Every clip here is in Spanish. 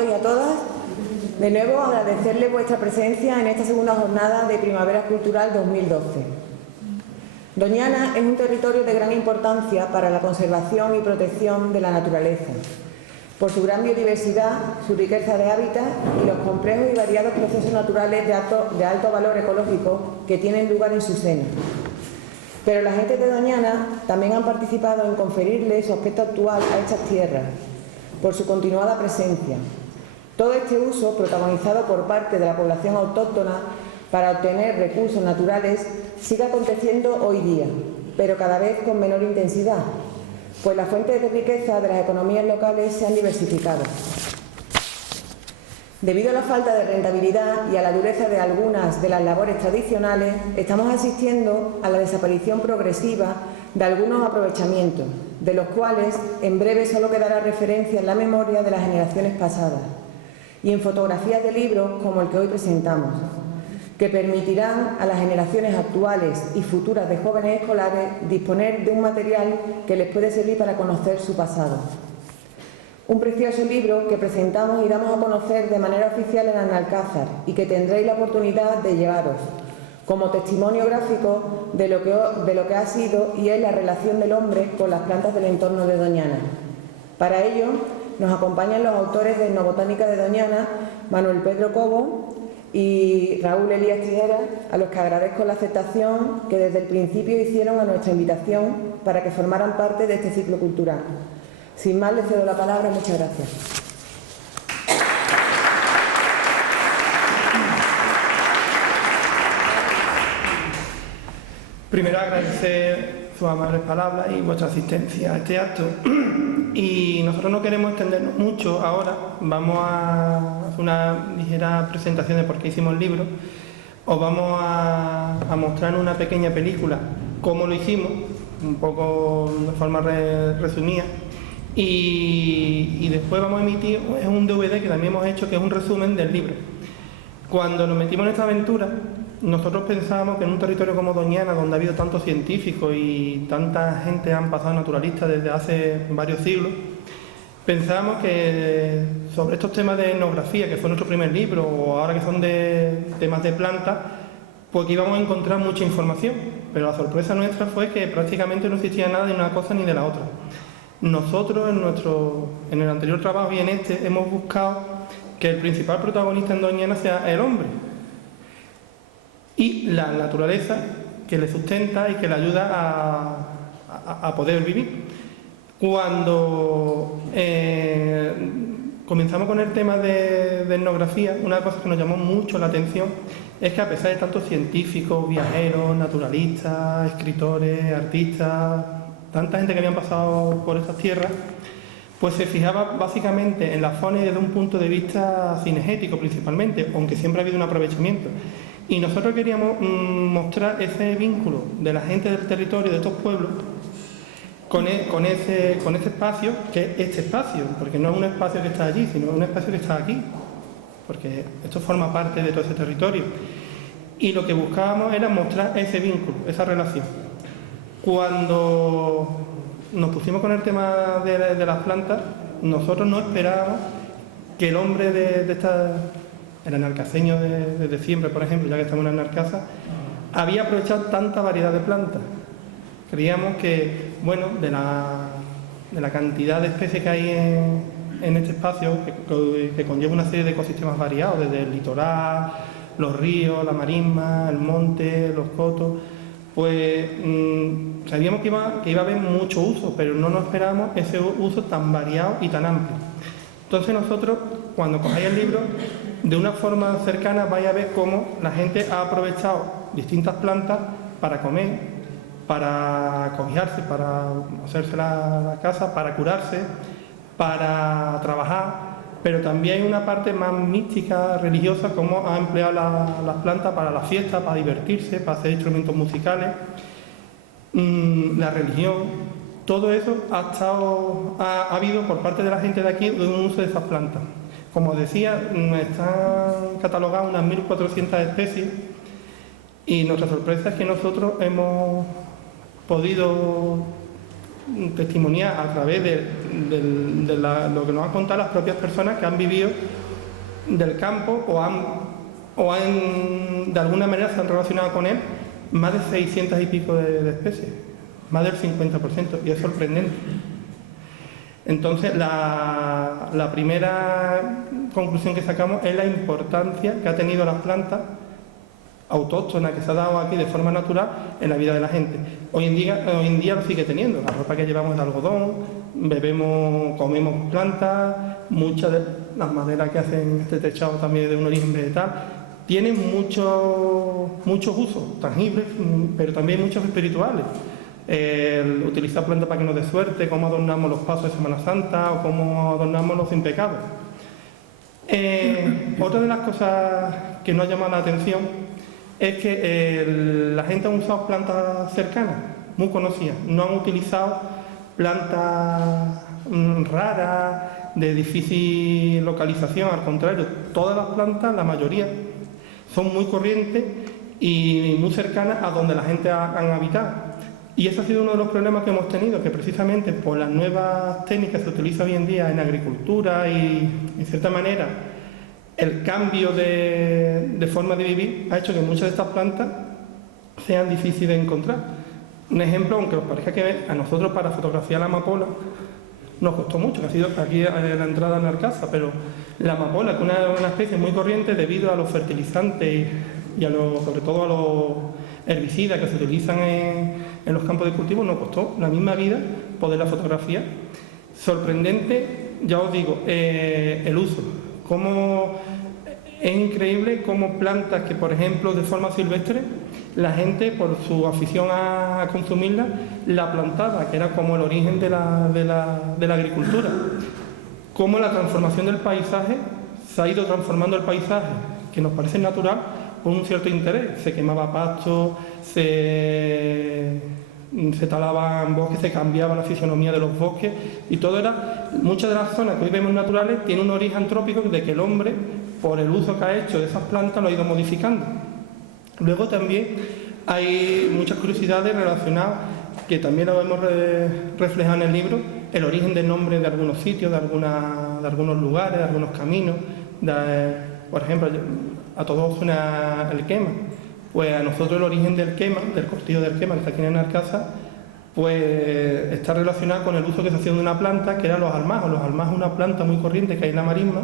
todos y a todas. De nuevo, agradecerle vuestra presencia en esta segunda jornada de Primavera Cultural 2012. Doñana es un territorio de gran importancia para la conservación y protección de la naturaleza, por su gran biodiversidad, su riqueza de hábitat y los complejos y variados procesos naturales de alto valor ecológico que tienen lugar en su seno. Pero la gente de Doñana también han participado en conferirle su aspecto actual a estas tierras, por su continuada presencia. Todo este uso, protagonizado por parte de la población autóctona para obtener recursos naturales, sigue aconteciendo hoy día, pero cada vez con menor intensidad, pues las fuentes de riqueza de las economías locales se han diversificado. Debido a la falta de rentabilidad y a la dureza de algunas de las labores tradicionales, estamos asistiendo a la desaparición progresiva de algunos aprovechamientos, de los cuales en breve solo quedará referencia en la memoria de las generaciones pasadas y en fotografías de libros como el que hoy presentamos, que permitirán a las generaciones actuales y futuras de jóvenes escolares disponer de un material que les puede servir para conocer su pasado. Un precioso libro que presentamos y damos a conocer de manera oficial en Analcázar y que tendréis la oportunidad de llevaros, como testimonio gráfico de lo que ha sido y es la relación del hombre con las plantas del entorno de Doñana. Para ello, nos acompañan los autores de Etnobotánica de Doñana, Manuel Pedro Cobo y Raúl Elías Tijeras, a los que agradezco la aceptación que desde el principio hicieron a nuestra invitación para que formaran parte de este ciclo cultural. Sin más, les cedo la palabra. Muchas gracias. Primero, agradecer sus amables palabras y vuestra asistencia a este acto. Y nosotros no queremos extendernos mucho ahora. Vamos a hacer una ligera presentación de por qué hicimos el libro. Os vamos a mostrar en una pequeña película cómo lo hicimos, un poco de forma resumida. Y después vamos a emitir un DVD que también hemos hecho, que es un resumen del libro. Cuando nos metimos en esta aventura, nosotros pensábamos que en un territorio como Doñana, donde ha habido tantos científicos y tanta gente han pasado naturalistas desde hace varios siglos, pensábamos que sobre estos temas de etnografía, que fue nuestro primer libro, o ahora que son de temas de plantas, pues que íbamos a encontrar mucha información. Pero la sorpresa nuestra fue que prácticamente no existía nada de una cosa ni de la otra. Nosotros en el anterior trabajo y en este hemos buscado que el principal protagonista en Doñana sea el hombre y la naturaleza que le sustenta y que le ayuda a poder vivir. Cuando comenzamos con el tema de etnografía, una cosa que nos llamó mucho la atención es que a pesar de tantos científicos, viajeros, naturalistas, escritores, artistas, tanta gente que habían pasado por estas tierras, pues se fijaba básicamente en la fauna y desde un punto de vista cinegético principalmente, aunque siempre ha habido un aprovechamiento. Y nosotros queríamos mostrar ese vínculo de la gente del territorio, de estos pueblos, con este espacio, que es este espacio, porque no es un espacio que está allí, sino un espacio que está aquí, porque esto forma parte de todo ese territorio. Y lo que buscábamos era mostrar ese vínculo, esa relación. Cuando nos pusimos con el tema de las plantas, nosotros no esperábamos que el hombre el analcaseño de siempre, por ejemplo, ya que estamos en Analcázar, había aprovechado tanta variedad de plantas. Creíamos que, bueno, de la cantidad de especies que hay en este espacio, que conlleva una serie de ecosistemas variados, desde el litoral, los ríos, la marisma, el monte, los cotos, pues sabíamos que iba a haber mucho uso, pero no nos esperábamos ese uso tan variado y tan amplio. Entonces nosotros, cuando cojáis el libro, de una forma cercana vais a ver cómo la gente ha aprovechado distintas plantas para comer, para cobijarse, para hacerse la casa, para curarse, para trabajar, pero también hay una parte más mística, religiosa, como ha empleado las plantas para la fiesta, para divertirse, para hacer instrumentos musicales, la religión. Todo eso ha habido por parte de la gente de aquí de un uso de esas plantas. Como decía, están catalogadas unas 1.400 especies y nuestra sorpresa es que nosotros hemos podido testimonial a través de lo que nos han contado las propias personas que han vivido del campo o de alguna manera se han relacionado con él, más de 600 y pico de especies, más del 50%, y es sorprendente. Entonces, la primera conclusión que sacamos es la importancia que ha tenido las plantas autóctonas que se ha dado aquí de forma natural en la vida de la gente. Hoy en día lo sigue teniendo. La ropa que llevamos es de algodón, comemos plantas, muchas de las maderas que hacen este techado también de un origen vegetal. Tienen muchos usos tangibles, pero también muchos espirituales. Utilizar plantas para que nos dé suerte, cómo adornamos los pasos de Semana Santa o cómo adornamos los sin pecado. Otra de las cosas que nos ha llamado la atención es que la gente ha usado plantas cercanas, muy conocidas. No han utilizado plantas raras, de difícil localización, al contrario, todas las plantas, la mayoría, son muy corrientes y muy cercanas a donde la gente han habitado. Y ese ha sido uno de los problemas que hemos tenido, que precisamente por las nuevas técnicas que se utilizan hoy en día en agricultura y, en cierta manera, el cambio de forma de vivir ha hecho que muchas de estas plantas sean difíciles de encontrar. Un ejemplo, aunque os parezca que a nosotros para fotografiar la amapola nos costó mucho, que ha sido aquí a la entrada en Arcasa, pero la amapola, que es una especie muy corriente debido a los fertilizantes y sobre todo a los herbicidas que se utilizan en los campos de cultivo, nos costó la misma vida poderla fotografiar. Sorprendente, ya os digo, el uso. Es increíble cómo plantas que, por ejemplo, de forma silvestre, la gente, por su afición a consumirla, la plantaba, que era como el origen de la agricultura. Cómo la transformación del paisaje se ha ido transformando el paisaje, que nos parece natural, por un cierto interés. Se quemaba pasto, se talaban bosques, se cambiaba la fisonomía de los bosques y todo era... Muchas de las zonas que hoy vemos naturales tienen un origen antrópico de que el hombre, por el uso que ha hecho de esas plantas, lo ha ido modificando. Luego también hay muchas curiosidades relacionadas, que también lo hemos reflejado en el libro, el origen del nombre de algunos sitios, de algunos lugares, de algunos caminos. Por ejemplo, a todos suena el quema. Pues a nosotros el origen del quema, del cortillo del quema, que está aquí en Arcasa, pues está relacionado con el uso que se hacía de una planta, que eran los almajos. Los almajos es una planta muy corriente que hay en la marisma,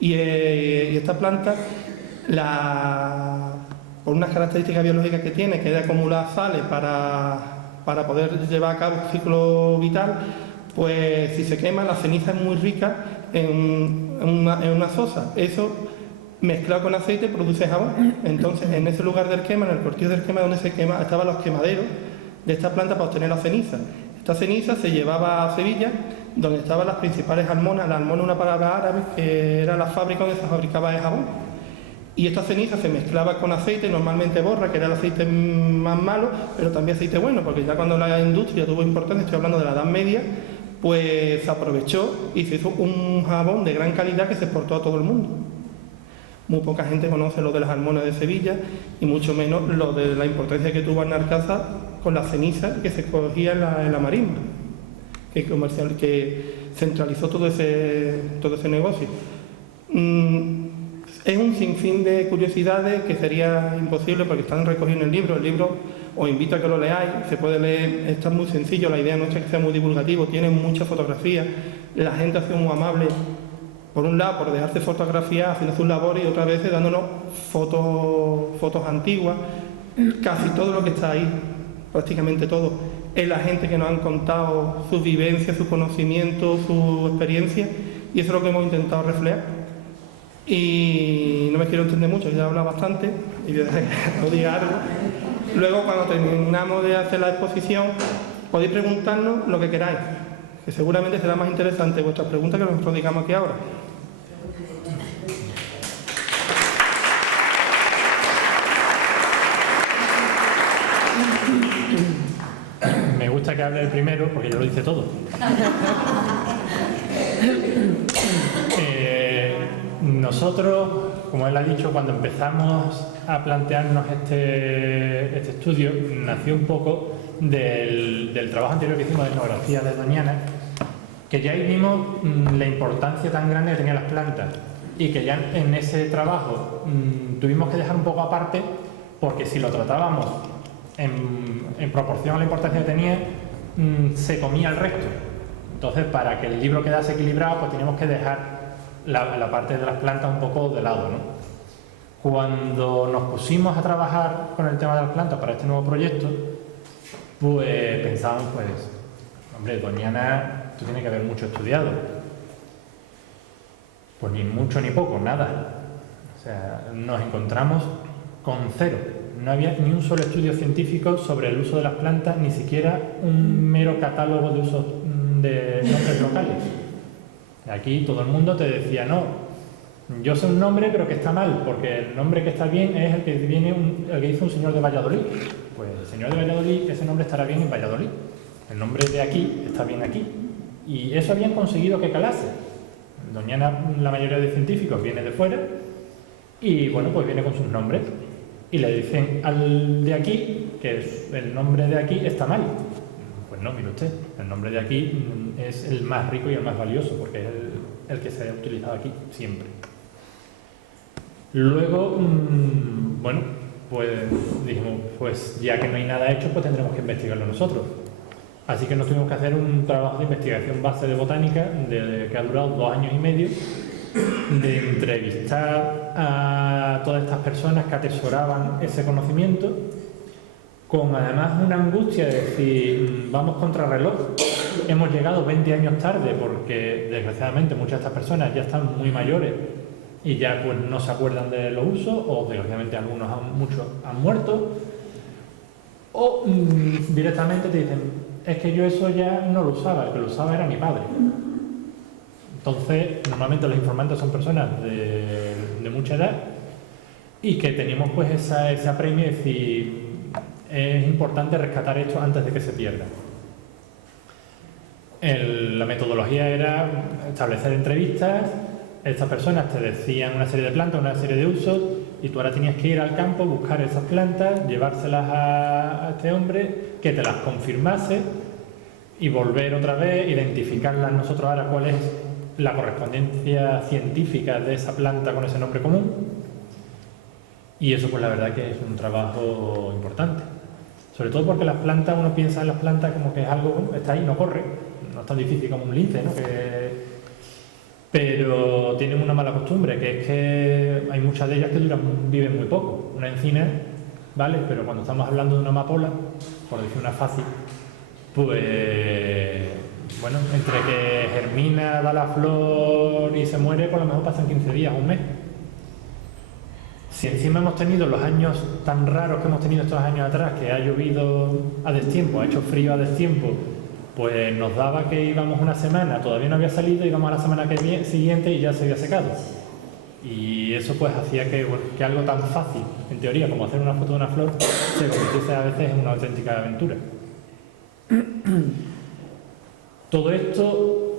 y esta planta, por unas características biológicas que tiene, que es de acumular sales para poder llevar a cabo un ciclo vital, pues si se quema, la ceniza es muy rica en una sosa. Eso, mezclado con aceite, produce jabón. Entonces, en ese lugar del quema, en el cortillo del quema, donde se quema, estaban los quemaderos de esta planta para obtener la ceniza. Esta ceniza se llevaba a Sevilla, donde estaban las principales almonas. La almona es una palabra árabe, que era la fábrica donde se fabricaba el jabón. Y esta ceniza se mezclaba con aceite, normalmente borra, que era el aceite más malo, pero también aceite bueno, porque ya cuando la industria tuvo importancia, estoy hablando de la Edad Media, pues se aprovechó y se hizo un jabón de gran calidad que se exportó a todo el mundo. Muy poca gente conoce lo de las almonas de Sevilla y mucho menos lo de la importancia que tuvo en Arcasa con la ceniza que se cogía en la marisma, que centralizó todo ese negocio. Es un sinfín de curiosidades que sería imposible porque están recogidas en el libro. El libro os invito a que lo leáis, se puede leer, está muy sencillo, la idea nuestra es que sea muy divulgativo, tiene muchas fotografías, la gente ha sido muy amable. Por un lado, por dejarse fotografiar, haciendo sus labores, y otras veces dándonos fotos antiguas. Casi todo lo que está ahí, prácticamente todo, es la gente que nos han contado sus vivencias, sus conocimientos, su experiencia, y eso es lo que hemos intentado reflejar. Y no me quiero entender mucho, ya he hablado bastante, y voy a diga algo. Luego, cuando terminamos de hacer la exposición, podéis preguntarnos lo que queráis, que seguramente será más interesante vuestras preguntas que nosotros digamos aquí ahora. Me gusta que hable el primero porque ya lo dice todo. Nosotros, como él ha dicho, cuando empezamos a plantearnos este estudio, nació un poco del trabajo anterior que hicimos de etnografía de Doñana, que ya ahí vimos la importancia tan grande que tenían las plantas y que ya en ese trabajo tuvimos que dejar un poco aparte, porque si lo tratábamos en proporción a la importancia que tenía, se comía el resto. Entonces, para que el libro quedase equilibrado, pues teníamos que dejar la parte de las plantas un poco de lado, ¿no? Cuando nos pusimos a trabajar con el tema de las plantas para este nuevo proyecto, pues pensábamos, pues, hombre, Doñana, esto tiene que haber mucho estudiado. Pues ni mucho ni poco, nada. O sea, nos encontramos con cero. No había ni un solo estudio científico sobre el uso de las plantas, ni siquiera un mero catálogo de usos de nombres locales. Aquí todo el mundo te decía, no, yo sé un nombre pero que está mal, porque el nombre que está bien es el que hizo un señor de Valladolid. Pues el señor de Valladolid, ese nombre estará bien en Valladolid. El nombre de aquí está bien aquí. Y eso habían conseguido que calase. Doñana, la mayoría de científicos viene de fuera y bueno, pues viene con sus nombres. Y le dicen al de aquí que el nombre de aquí está mal. Pues no, mire usted, el nombre de aquí es el más rico y el más valioso, porque es el que se ha utilizado aquí siempre. Luego, bueno, pues dijimos, pues ya que no hay nada hecho, pues tendremos que investigarlo nosotros. Así que nos tuvimos que hacer un trabajo de investigación base de botánica que ha durado 2 años y medio, de entrevistar a todas estas personas que atesoraban ese conocimiento, con además una angustia de decir, vamos contra reloj. Hemos llegado 20 años tarde porque desgraciadamente muchas de estas personas ya están muy mayores y ya pues no se acuerdan de los usos, o desgraciadamente muchos han muerto, o directamente te dicen, es que yo eso ya no lo usaba, el que lo usaba era mi padre. Entonces, normalmente los informantes son personas de mucha edad y que teníamos pues ese apremio de decir, es importante rescatar esto antes de que se pierda. La metodología era establecer entrevistas, estas personas te decían una serie de plantas, una serie de usos, y tú ahora tenías que ir al campo, buscar esas plantas, llevárselas a este hombre, que te las confirmase y volver otra vez, identificarlas nosotros ahora cuál es la correspondencia científica de esa planta con ese nombre común. Y eso pues la verdad que es un trabajo importante. Sobre todo porque las plantas, uno piensa en las plantas como que es algo, está ahí, no corre, no es tan difícil como un lince, ¿no? Pero tienen una mala costumbre, que es que hay muchas de ellas que viven muy poco. Una encina, ¿vale? Pero cuando estamos hablando de una amapola, por decir una fácil, pues, bueno, entre que germina, da la flor y se muere, por lo mejor pasan 15 días, un mes. Si encima hemos tenido los años tan raros que hemos tenido estos años atrás, que ha llovido a destiempo, ha hecho frío a destiempo, pues nos daba que íbamos una semana, todavía no había salido, íbamos a la semana siguiente y ya se había secado. Y eso pues hacía que, bueno, que algo tan fácil, en teoría, como hacer una foto de una flor, se convirtiese a veces en una auténtica aventura. Todo esto,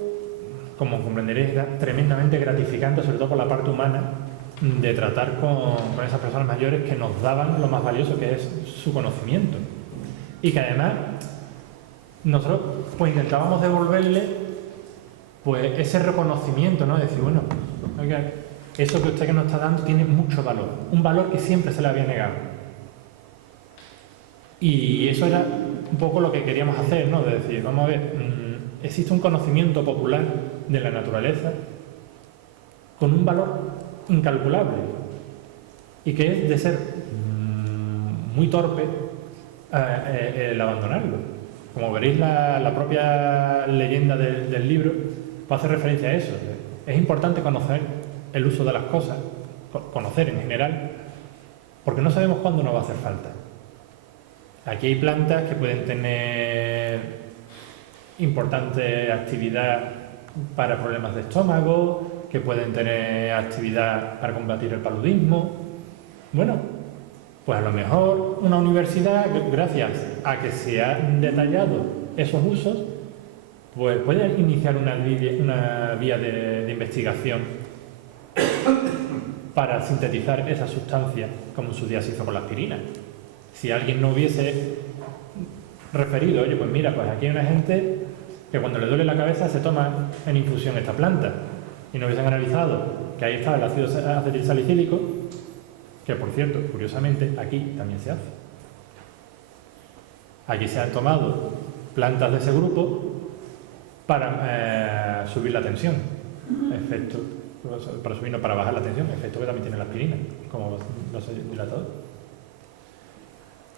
como comprenderéis, era tremendamente gratificante, sobre todo por la parte humana, de tratar con esas personas mayores que nos daban lo más valioso, que es su conocimiento. Y que además nosotros pues intentábamos devolverle pues ese reconocimiento, ¿no? Decir, bueno, oiga, eso que usted que nos está dando tiene mucho valor, un valor que siempre se le había negado. Y eso era un poco lo que queríamos hacer, ¿no? De decir, vamos a ver, existe un conocimiento popular de la naturaleza con un valor incalculable y que es de ser muy torpe el abandonarlo. Como veréis, la propia leyenda del libro hace referencia a eso. Es importante conocer el uso de las cosas, conocer en general, porque no sabemos cuándo nos va a hacer falta. Aquí hay plantas que pueden tener importante actividad para problemas de estómago, que pueden tener actividad para combatir el paludismo. Bueno, pues a lo mejor una universidad, gracias a que se han detallado esos usos, pues puede iniciar una vía de investigación para sintetizar esa sustancia, como en su día se hizo con la aspirina. Si alguien no hubiese referido, oye, pues mira, pues aquí hay una gente que cuando le duele la cabeza se toma en infusión esta planta, y no hubiesen analizado que ahí está el ácido acetilsalicílico, que por cierto, curiosamente, aquí también se hace. Aquí se han tomado plantas de ese grupo para subir la tensión, efecto, para bajar la tensión, efecto que también tiene la aspirina, como vasodilatador.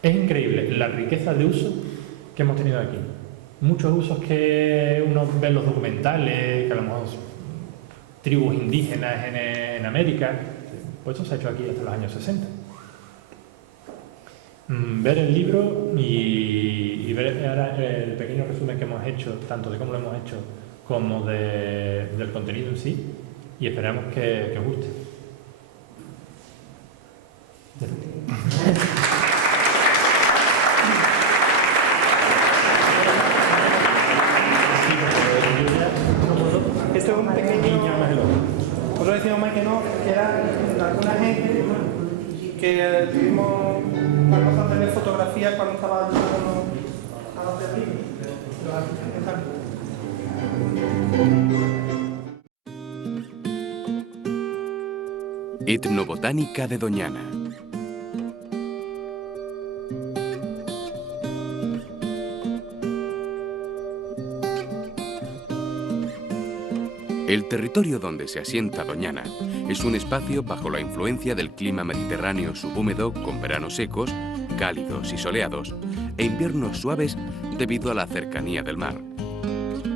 Es increíble la riqueza de uso que hemos tenido aquí. Muchos usos que uno ve en los documentales, que a lo mejor tribus indígenas en América, pues esto se ha hecho aquí hasta los años 60. Ver el libro y ver ahora el pequeño resumen que hemos hecho, tanto de cómo lo hemos hecho como del contenido en sí, y esperamos que os guste. Esto es un pequeño... Nosotros decíamos más que no, que era alguna gente que tuvimos la cosa de ver fotografías cuando estaba ayudando a los testigos. Etnobotánica de Doñana. El territorio donde se asienta Doñana es un espacio bajo la influencia del clima mediterráneo subhúmedo con veranos secos, cálidos y soleados, e inviernos suaves debido a la cercanía del mar.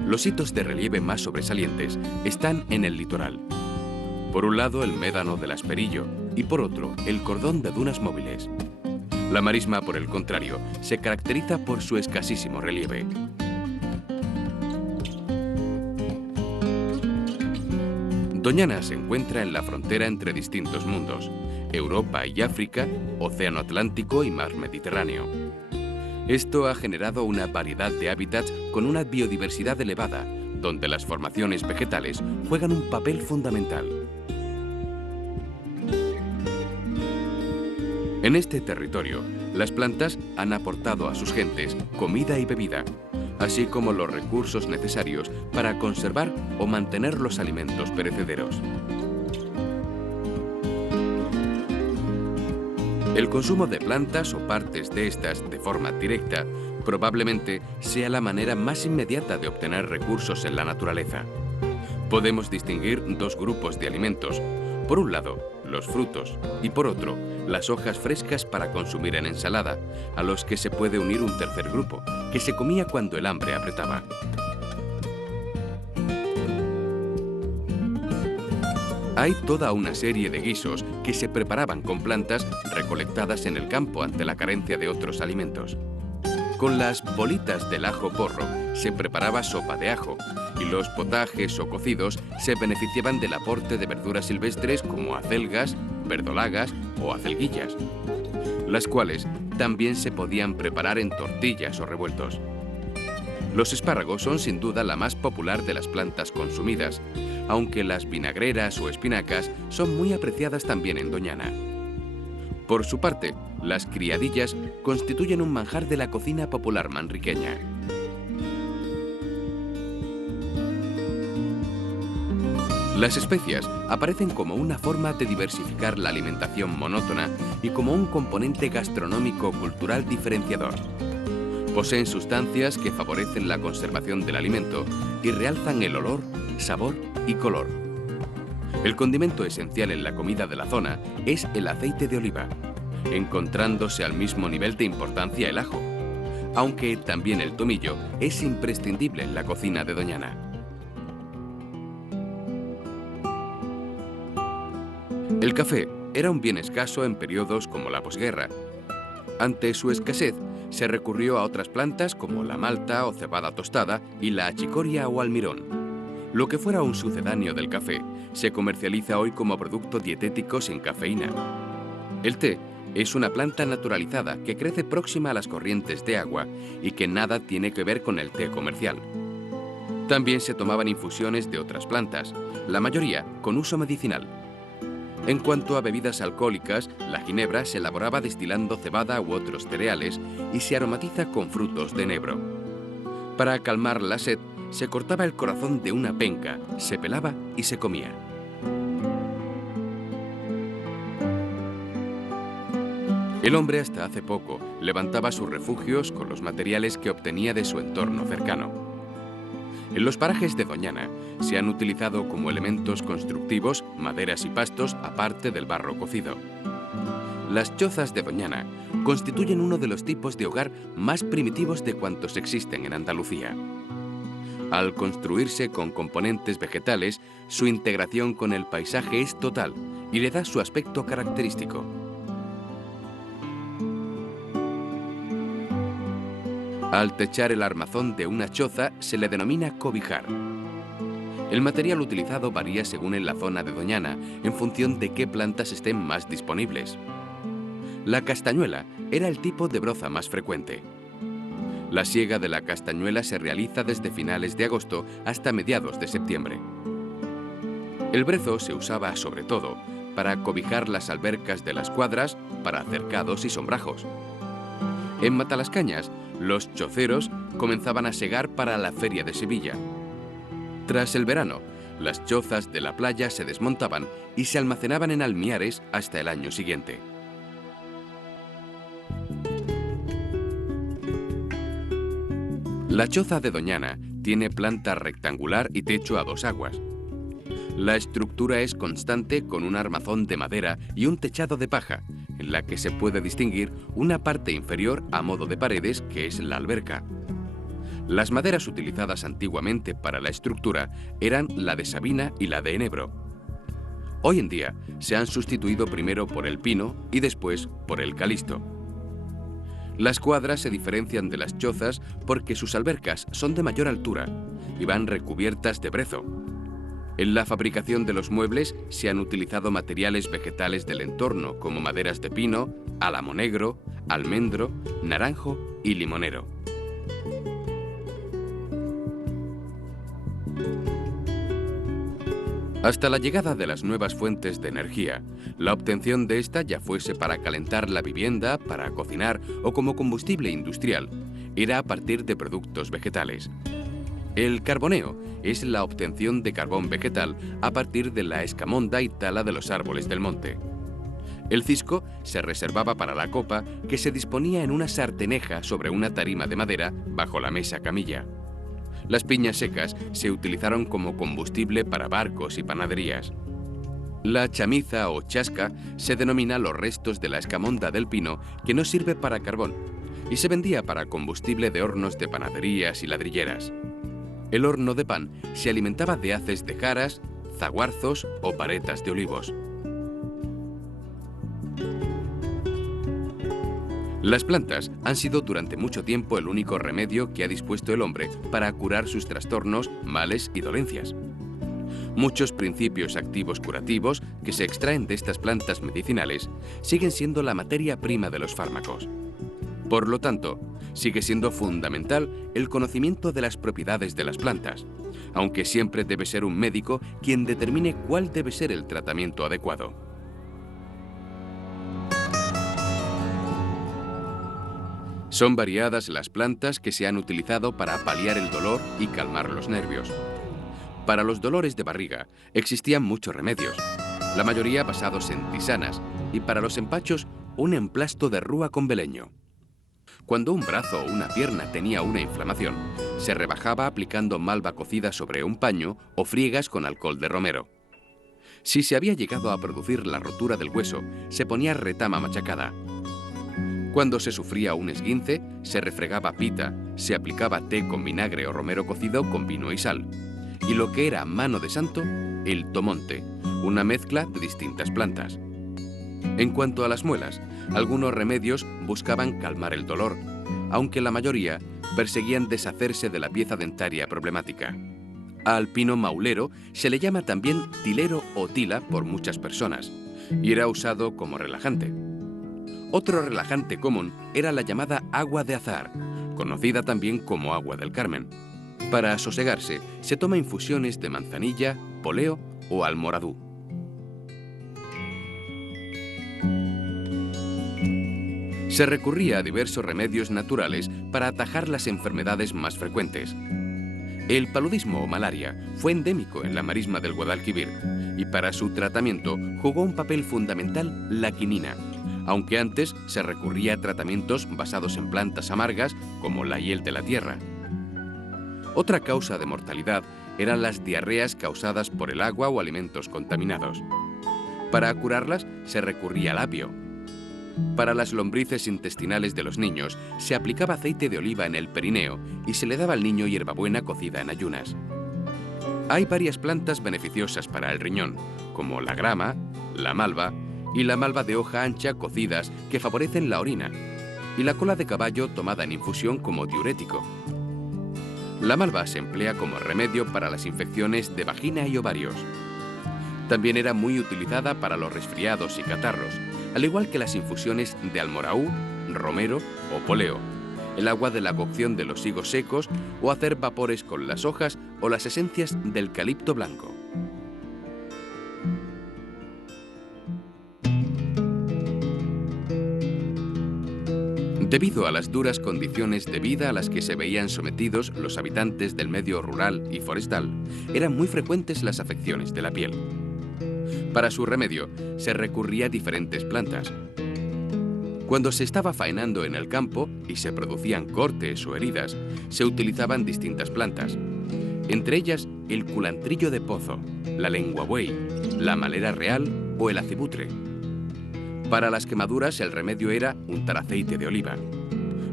Los hitos de relieve más sobresalientes están en el litoral. Por un lado el médano del Asperillo y por otro el cordón de dunas móviles. La marisma, por el contrario, se caracteriza por su escasísimo relieve. Doñana se encuentra en la frontera entre distintos mundos, Europa y África, Océano Atlántico y Mar Mediterráneo. Esto ha generado una variedad de hábitats con una biodiversidad elevada, donde las formaciones vegetales juegan un papel fundamental. En este territorio, las plantas han aportado a sus gentes comida y bebida, así como los recursos necesarios para conservar o mantener los alimentos perecederos. El consumo de plantas o partes de estas de forma directa probablemente sea la manera más inmediata de obtener recursos en la naturaleza. Podemos distinguir dos grupos de alimentos. Por un lado, los frutos y por otro, las hojas frescas para consumir en ensalada, a los que se puede unir un tercer grupo, que se comía cuando el hambre apretaba. Hay toda una serie de guisos que se preparaban con plantas recolectadas en el campo ante la carencia de otros alimentos. Con las bolitas del ajo porro se preparaba sopa de ajo y los potajes o cocidos se beneficiaban del aporte de verduras silvestres como acelgas, verdolagas o acelguillas, las cuales también se podían preparar en tortillas o revueltos. Los espárragos son sin duda la más popular de las plantas consumidas, aunque las vinagreras o espinacas son muy apreciadas también en Doñana. Por su parte, las criadillas constituyen un manjar de la cocina popular manriqueña. Las especias aparecen como una forma de diversificar la alimentación monótona y como un componente gastronómico-cultural diferenciador. Poseen sustancias que favorecen la conservación del alimento y realzan el olor, sabor y color. El condimento esencial en la comida de la zona es el aceite de oliva, encontrándose al mismo nivel de importancia el ajo, aunque también el tomillo es imprescindible en la cocina de Doñana. El café era un bien escaso en periodos como la posguerra. Ante su escasez, se recurrió a otras plantas como la malta o cebada tostada y la achicoria o almirón. Lo que fuera un sucedáneo del café se comercializa hoy como producto dietético sin cafeína. El té es una planta naturalizada que crece próxima a las corrientes de agua y que nada tiene que ver con el té comercial. También se tomaban infusiones de otras plantas, la mayoría con uso medicinal. En cuanto a bebidas alcohólicas, la ginebra se elaboraba destilando cebada u otros cereales y se aromatiza con frutos de enebro. Para calmar la sed, se cortaba el corazón de una penca, se pelaba y se comía. El hombre hasta hace poco levantaba sus refugios con los materiales que obtenía de su entorno cercano. En los parajes de Doñana se han utilizado como elementos constructivos maderas y pastos aparte del barro cocido. Las chozas de Doñana constituyen uno de los tipos de hogar más primitivos de cuantos existen en Andalucía. Al construirse con componentes vegetales, su integración con el paisaje es total y le da su aspecto característico. Al techar el armazón de una choza se le denomina cobijar. El material utilizado varía según en la zona de Doñana, en función de qué plantas estén más disponibles. La castañuela era el tipo de broza más frecuente. La siega de la castañuela se realiza desde finales de agosto hasta mediados de septiembre. El brezo se usaba sobre todo para cobijar las albercas de las cuadras, para cercados y sombrajos. En Matalascañas, los choceros comenzaban a segar para la Feria de Sevilla. Tras el verano, las chozas de la playa se desmontaban y se almacenaban en almiares hasta el año siguiente. La choza de Doñana tiene planta rectangular y techo a dos aguas. La estructura es constante con un armazón de madera y un techado de paja, en la que se puede distinguir una parte inferior a modo de paredes, que es la alberca. Las maderas utilizadas antiguamente para la estructura eran la de sabina y la de enebro. Hoy en día se han sustituido primero por el pino y después por el calisto. Las cuadras se diferencian de las chozas porque sus albercas son de mayor altura y van recubiertas de brezo. En la fabricación de los muebles se han utilizado materiales vegetales del entorno como maderas de pino, álamo negro, almendro, naranjo y limonero. Hasta la llegada de las nuevas fuentes de energía, la obtención de esta, ya fuese para calentar la vivienda, para cocinar o como combustible industrial, era a partir de productos vegetales. El carboneo es la obtención de carbón vegetal a partir de la escamonda y tala de los árboles del monte. El cisco se reservaba para la copa, que se disponía en una sarteneja sobre una tarima de madera bajo la mesa camilla. Las piñas secas se utilizaron como combustible para barcos y panaderías. La chamiza o chasca se denomina los restos de la escamonda del pino que no sirve para carbón y se vendía para combustible de hornos de panaderías y ladrilleras. El horno de pan se alimentaba de haces de jaras, zaguarzos o paretas de olivos. Las plantas han sido durante mucho tiempo el único remedio que ha dispuesto el hombre para curar sus trastornos, males y dolencias. Muchos principios activos curativos que se extraen de estas plantas medicinales siguen siendo la materia prima de los fármacos. Por lo tanto, sigue siendo fundamental el conocimiento de las propiedades de las plantas, aunque siempre debe ser un médico quien determine cuál debe ser el tratamiento adecuado. Son variadas las plantas que se han utilizado para paliar el dolor y calmar los nervios. Para los dolores de barriga existían muchos remedios, la mayoría basados en tisanas, y para los empachos un emplasto de rúa con beleño. Cuando un brazo o una pierna tenía una inflamación, se rebajaba aplicando malva cocida sobre un paño o friegas con alcohol de romero. Si se había llegado a producir la rotura del hueso, se ponía retama machacada. Cuando se sufría un esguince, se refregaba pita, se aplicaba té con vinagre o romero cocido con vino y sal. Y lo que era mano de santo, el tomonte, una mezcla de distintas plantas. En cuanto a las muelas, algunos remedios buscaban calmar el dolor, aunque la mayoría perseguían deshacerse de la pieza dentaria problemática. Al pino maulero se le llama también tilero o tila por muchas personas, y era usado como relajante. Otro relajante común era la llamada agua de azahar, conocida también como agua del Carmen. Para sosegarse, se toma infusiones de manzanilla, poleo o almoradú. Se recurría a diversos remedios naturales para atajar las enfermedades más frecuentes. El paludismo o malaria fue endémico en la marisma del Guadalquivir y para su tratamiento jugó un papel fundamental la quinina, aunque antes se recurría a tratamientos basados en plantas amargas como la hiel de la tierra. Otra causa de mortalidad eran las diarreas causadas por el agua o alimentos contaminados. Para curarlas se recurría al apio. Para las lombrices intestinales de los niños se aplicaba aceite de oliva en el perineo y se le daba al niño hierbabuena cocida en ayunas. Hay varias plantas beneficiosas para el riñón, como la grama, la malva y la malva de hoja ancha cocidas que favorecen la orina, y la cola de caballo tomada en infusión como diurético. La malva se emplea como remedio para las infecciones de vagina y ovarios. También era muy utilizada para los resfriados y catarros, al igual que las infusiones de almoraú, romero o poleo, el agua de la cocción de los higos secos o hacer vapores con las hojas o las esencias del eucalipto blanco. Debido a las duras condiciones de vida a las que se veían sometidos los habitantes del medio rural y forestal, eran muy frecuentes las afecciones de la piel. Para su remedio, se recurría a diferentes plantas. Cuando se estaba faenando en el campo y se producían cortes o heridas, se utilizaban distintas plantas, entre ellas el culantrillo de pozo, la lenguabuey, la malera real o el acibutre. Para las quemaduras el remedio era untar aceite de oliva.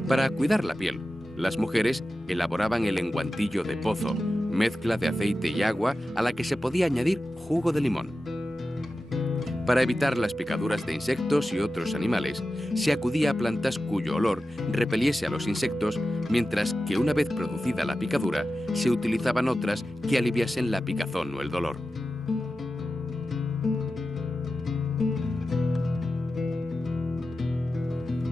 Para cuidar la piel, las mujeres elaboraban el enguantillo de pozo, mezcla de aceite y agua a la que se podía añadir jugo de limón. Para evitar las picaduras de insectos y otros animales, se acudía a plantas cuyo olor repeliese a los insectos, mientras que una vez producida la picadura, se utilizaban otras que aliviasen la picazón o el dolor.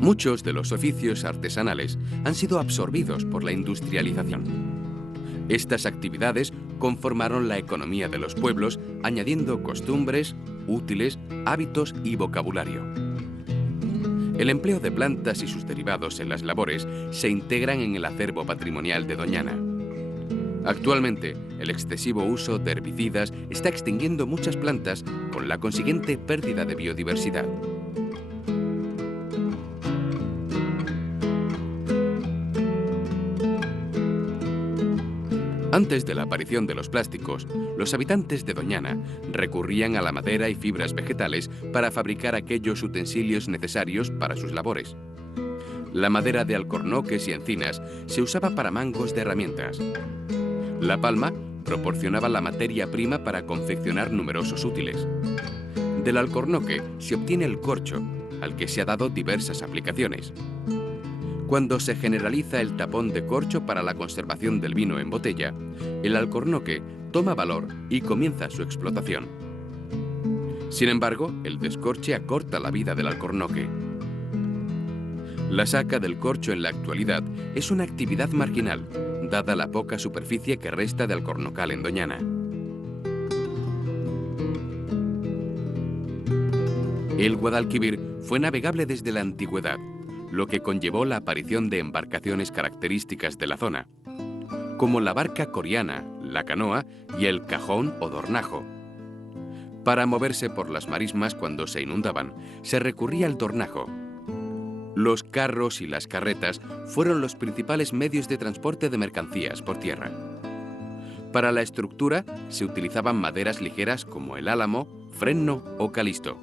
Muchos de los oficios artesanales han sido absorbidos por la industrialización. Estas actividades conformaron la economía de los pueblos, añadiendo costumbres, útiles, hábitos y vocabulario. El empleo de plantas y sus derivados en las labores se integran en el acervo patrimonial de Doñana. Actualmente, el excesivo uso de herbicidas está extinguiendo muchas plantas, con la consiguiente pérdida de biodiversidad. Antes de la aparición de los plásticos, los habitantes de Doñana recurrían a la madera y fibras vegetales para fabricar aquellos utensilios necesarios para sus labores. La madera de alcornoques y encinas se usaba para mangos de herramientas. La palma proporcionaba la materia prima para confeccionar numerosos útiles. Del alcornoque se obtiene el corcho, al que se ha dado diversas aplicaciones. Cuando se generaliza el tapón de corcho para la conservación del vino en botella, el alcornoque toma valor y comienza su explotación. Sin embargo, el descorche acorta la vida del alcornoque. La saca del corcho en la actualidad es una actividad marginal, dada la poca superficie que resta de alcornocal en Doñana. El Guadalquivir fue navegable desde la antigüedad, lo que conllevó la aparición de embarcaciones características de la zona, como la barca coriana, la canoa y el cajón o dornajo. Para moverse por las marismas cuando se inundaban, se recurría al dornajo. Los carros y las carretas fueron los principales medios de transporte de mercancías por tierra. Para la estructura se utilizaban maderas ligeras como el álamo, fresno o calisto,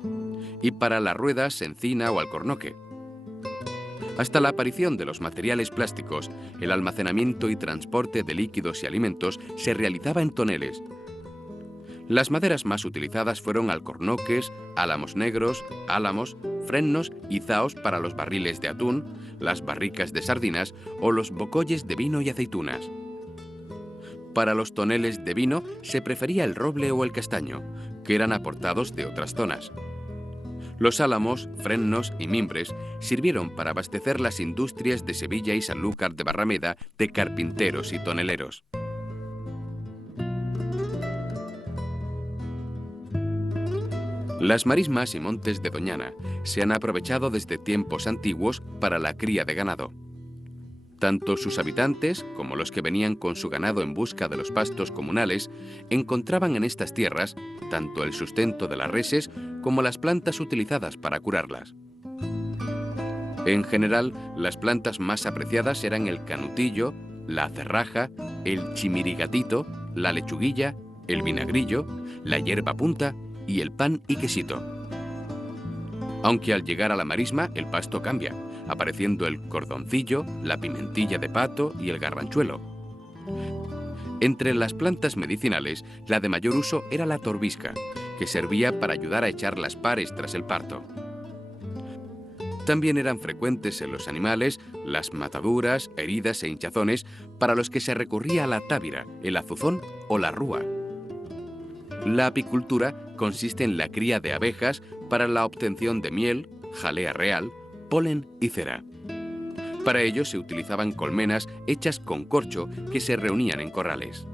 y para las ruedas encina o alcornoque. Hasta la aparición de los materiales plásticos, el almacenamiento y transporte de líquidos y alimentos se realizaba en toneles. Las maderas más utilizadas fueron alcornoques, álamos negros, álamos, fresnos y zaos para los barriles de atún, las barricas de sardinas o los bocolles de vino y aceitunas. Para los toneles de vino se prefería el roble o el castaño, que eran aportados de otras zonas. Los álamos, fresnos y mimbres sirvieron para abastecer las industrias de Sevilla y Sanlúcar de Barrameda de carpinteros y toneleros. Las marismas y montes de Doñana se han aprovechado desde tiempos antiguos para la cría de ganado. Tanto sus habitantes como los que venían con su ganado en busca de los pastos comunales encontraban en estas tierras tanto el sustento de las reses como las plantas utilizadas para curarlas. En general, las plantas más apreciadas eran el canutillo, la cerraja, el chimirigatito, la lechuguilla, el vinagrillo, la hierba punta y el pan y quesito. Aunque al llegar a la marisma el pasto cambia, apareciendo el cordoncillo, la pimentilla de pato y el garranchuelo. Entre las plantas medicinales, la de mayor uso era la torbisca, que servía para ayudar a echar las pares tras el parto. También eran frecuentes en los animales las mataduras, heridas e hinchazones para los que se recurría a la távira, el azuzón o la rúa. La apicultura consiste en la cría de abejas para la obtención de miel, jalea real, polen y cera. Para ello se utilizaban colmenas hechas con corcho que se reunían en corrales.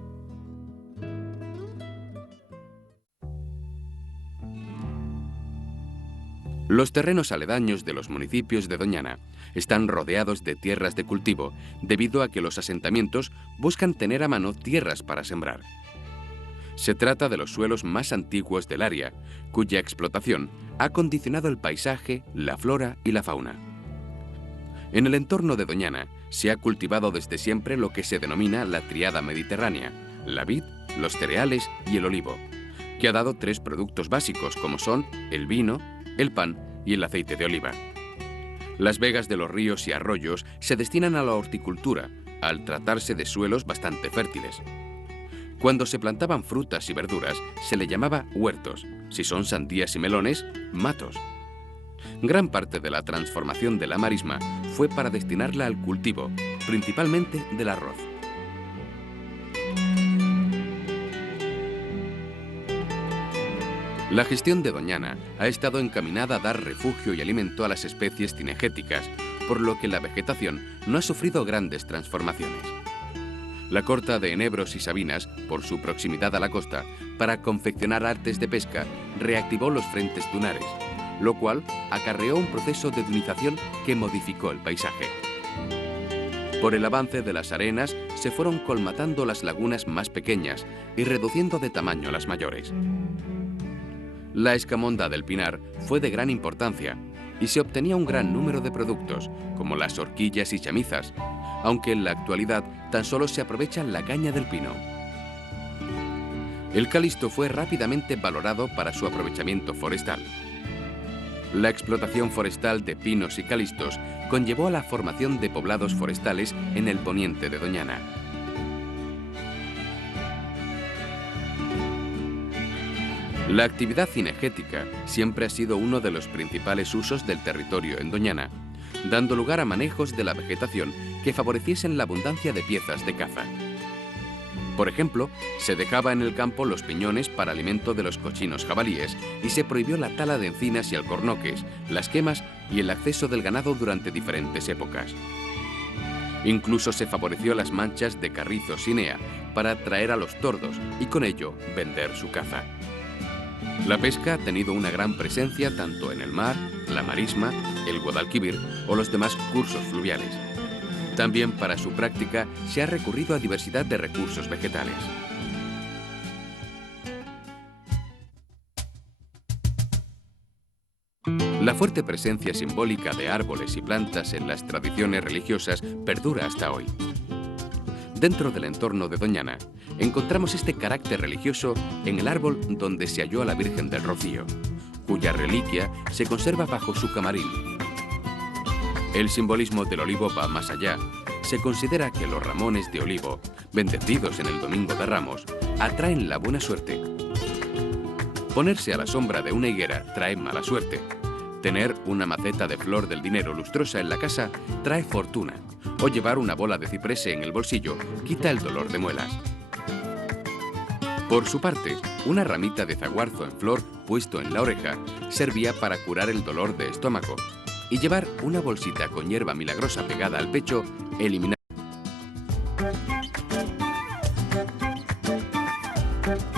Los terrenos aledaños de los municipios de Doñana están rodeados de tierras de cultivo debido a que los asentamientos buscan tener a mano tierras para sembrar. Se trata de los suelos más antiguos del área, cuya explotación ha condicionado el paisaje, la flora y la fauna. En el entorno de Doñana se ha cultivado desde siempre lo que se denomina la triada mediterránea, la vid, los cereales y el olivo, que ha dado 3 productos básicos como son el vino, el pan y el aceite de oliva. Las vegas de los ríos y arroyos se destinan a la horticultura, al tratarse de suelos bastante fértiles. Cuando se plantaban frutas y verduras, se le llamaba huertos. Si son sandías y melones, matos. Gran parte de la transformación de la marisma fue para destinarla al cultivo, principalmente del arroz. La gestión de Doñana ha estado encaminada a dar refugio y alimento a las especies cinegéticas, por lo que la vegetación no ha sufrido grandes transformaciones. La corta de enebros y sabinas, por su proximidad a la costa, para confeccionar artes de pesca, reactivó los frentes dunares, lo cual acarreó un proceso de dunización que modificó el paisaje. Por el avance de las arenas, se fueron colmatando las lagunas más pequeñas y reduciendo de tamaño las mayores. La escamonda del pinar fue de gran importancia y se obtenía un gran número de productos, como las horquillas y chamizas, aunque en la actualidad tan solo se aprovecha la caña del pino. El calisto fue rápidamente valorado para su aprovechamiento forestal. La explotación forestal de pinos y calistos conllevó a la formación de poblados forestales en el poniente de Doñana. La actividad cinegética siempre ha sido uno de los principales usos del territorio en Doñana, dando lugar a manejos de la vegetación que favoreciesen la abundancia de piezas de caza. Por ejemplo, se dejaba en el campo los piñones para alimento de los cochinos jabalíes y se prohibió la tala de encinas y alcornoques, las quemas y el acceso del ganado durante diferentes épocas. Incluso se favoreció las manchas de carrizo sinea para atraer a los tordos y con ello vender su caza. La pesca ha tenido una gran presencia tanto en el mar, la marisma, el Guadalquivir o los demás cursos fluviales. También para su práctica se ha recurrido a diversidad de recursos vegetales. La fuerte presencia simbólica de árboles y plantas en las tradiciones religiosas perdura hasta hoy. Dentro del entorno de Doñana, encontramos este carácter religioso en el árbol donde se halló a la Virgen del Rocío, cuya reliquia se conserva bajo su camaril. El simbolismo del olivo va más allá. Se considera que los ramones de olivo, bendecidos en el Domingo de Ramos, atraen la buena suerte. Ponerse a la sombra de una higuera trae mala suerte. Tener una maceta de flor del dinero lustrosa en la casa trae fortuna. O llevar una bola de ciprese en el bolsillo quita el dolor de muelas. Por su parte, una ramita de zaguarzo en flor puesto en la oreja servía para curar el dolor de estómago. Y llevar una bolsita con hierba milagrosa pegada al pecho elimina.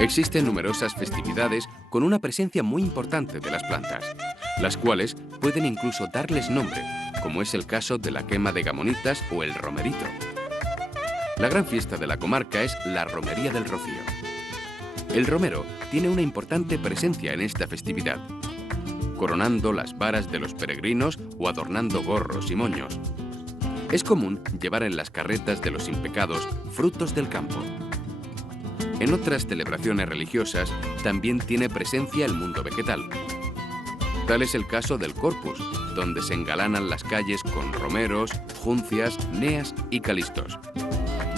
Existen numerosas festividades con una presencia muy importante de las plantas, las cuales pueden incluso darles nombre, como es el caso de la quema de gamonitas o el romerito. La gran fiesta de la comarca es la Romería del Rocío. El romero tiene una importante presencia en esta festividad, coronando las varas de los peregrinos o adornando gorros y moños. Es común llevar en las carretas de los impecados frutos del campo. En otras celebraciones religiosas también tiene presencia el mundo vegetal. Tal es el caso del Corpus, donde se engalanan las calles con romeros, juncias, neas y calistos.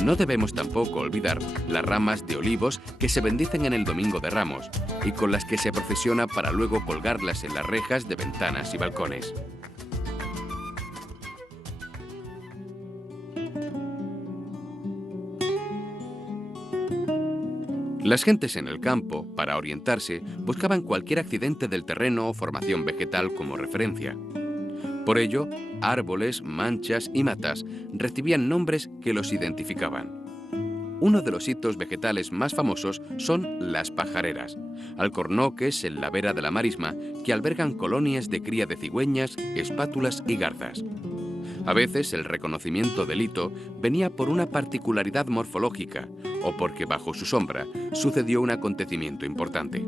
No debemos tampoco olvidar las ramas de olivos que se bendicen en el Domingo de Ramos y con las que se procesiona para luego colgarlas en las rejas de ventanas y balcones. Las gentes en el campo, para orientarse, buscaban cualquier accidente del terreno o formación vegetal como referencia. Por ello, árboles, manchas y matas recibían nombres que los identificaban. Uno de los hitos vegetales más famosos son las pajareras, alcornoques en la vera de la marisma que albergan colonias de cría de cigüeñas, espátulas y garzas. A veces el reconocimiento del hito venía por una particularidad morfológica o porque bajo su sombra sucedió un acontecimiento importante.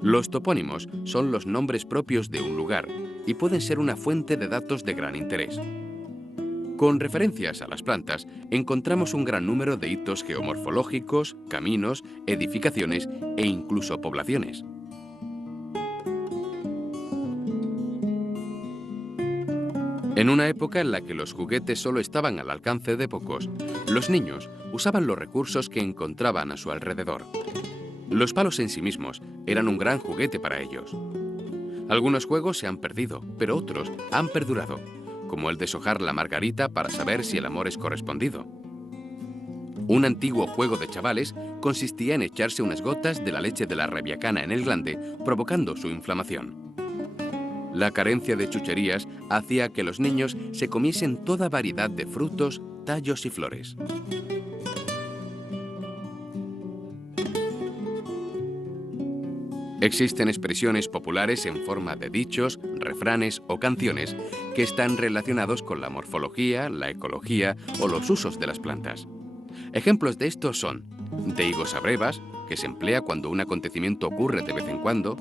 Los topónimos son los nombres propios de un lugar y pueden ser una fuente de datos de gran interés. Con referencias a las plantas, encontramos un gran número de hitos geomorfológicos, caminos, edificaciones e incluso poblaciones. En una época en la que los juguetes solo estaban al alcance de pocos, los niños usaban los recursos que encontraban a su alrededor. Los palos en sí mismos eran un gran juguete para ellos. Algunos juegos se han perdido, pero otros han perdurado, como el deshojar la margarita para saber si el amor es correspondido. Un antiguo juego de chavales consistía en echarse unas gotas de la leche de la rabiacana en el glande, provocando su inflamación. La carencia de chucherías hacía que los niños se comiesen toda variedad de frutos, tallos y flores. Existen expresiones populares en forma de dichos, refranes o canciones que están relacionados con la morfología, la ecología o los usos de las plantas. Ejemplos de estos son de higos a brevas, que se emplea cuando un acontecimiento ocurre de vez en cuando,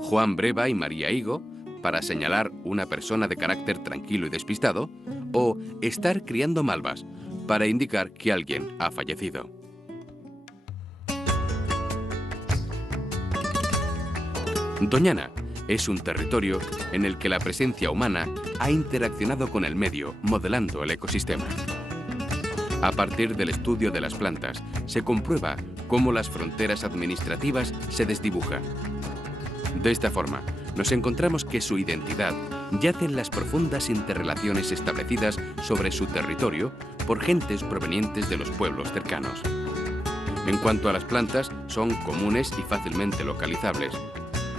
Juan Breva y María Higo, para señalar una persona de carácter tranquilo y despistado, o estar criando malvas, para indicar que alguien ha fallecido. Doñana es un territorio en el que la presencia humana ha interaccionado con el medio, modelando el ecosistema. A partir del estudio de las plantas, se comprueba cómo las fronteras administrativas se desdibujan. De esta forma, nos encontramos que su identidad yace en las profundas interrelaciones establecidas sobre su territorio por gentes provenientes de los pueblos cercanos. En cuanto a las plantas, son comunes y fácilmente localizables.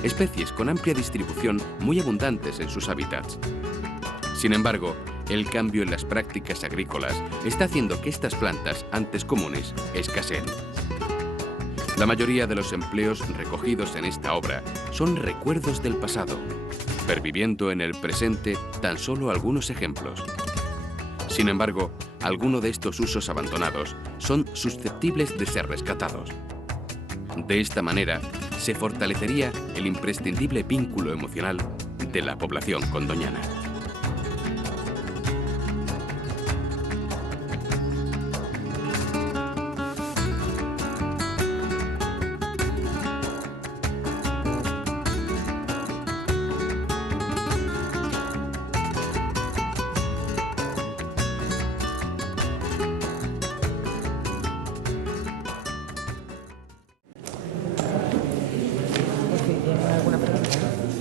Especies con amplia distribución muy abundantes en sus hábitats. Sin embargo, el cambio en las prácticas agrícolas está haciendo que estas plantas, antes comunes, escaseen. La mayoría de los empleos recogidos en esta obra son recuerdos del pasado, perviviendo en el presente tan solo algunos ejemplos. Sin embargo, algunos de estos usos abandonados son susceptibles de ser rescatados. De esta manera, se fortalecería el imprescindible vínculo emocional de la población con Doñana.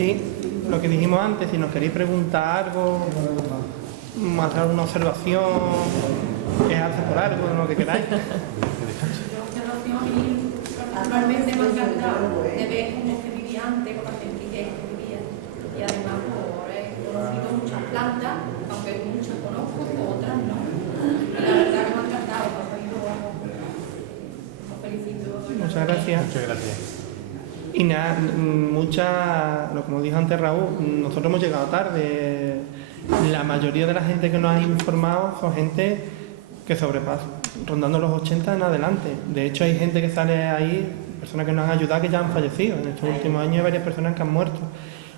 Sí, lo que dijimos antes, si nos queréis preguntar algo, hacer alguna observación, quejarse por algo, lo que queráis. Actualmente me ha encantado de ver cómo se vivía antes, con la sencillez que vivía. Y además, he conocido muchas plantas, aunque muchas conozco, otras no. Y la verdad que me ha encantado, os felicito. Muchas gracias. Muchas gracias. Y Y nada, como dijo antes Raúl, nosotros hemos llegado tarde. La mayoría de la gente que nos ha informado son gente que sobrepasa, rondando los 80 en adelante. De hecho, hay gente que sale ahí, personas que nos han ayudado, que ya han fallecido. En estos últimos años hay varias personas que han muerto.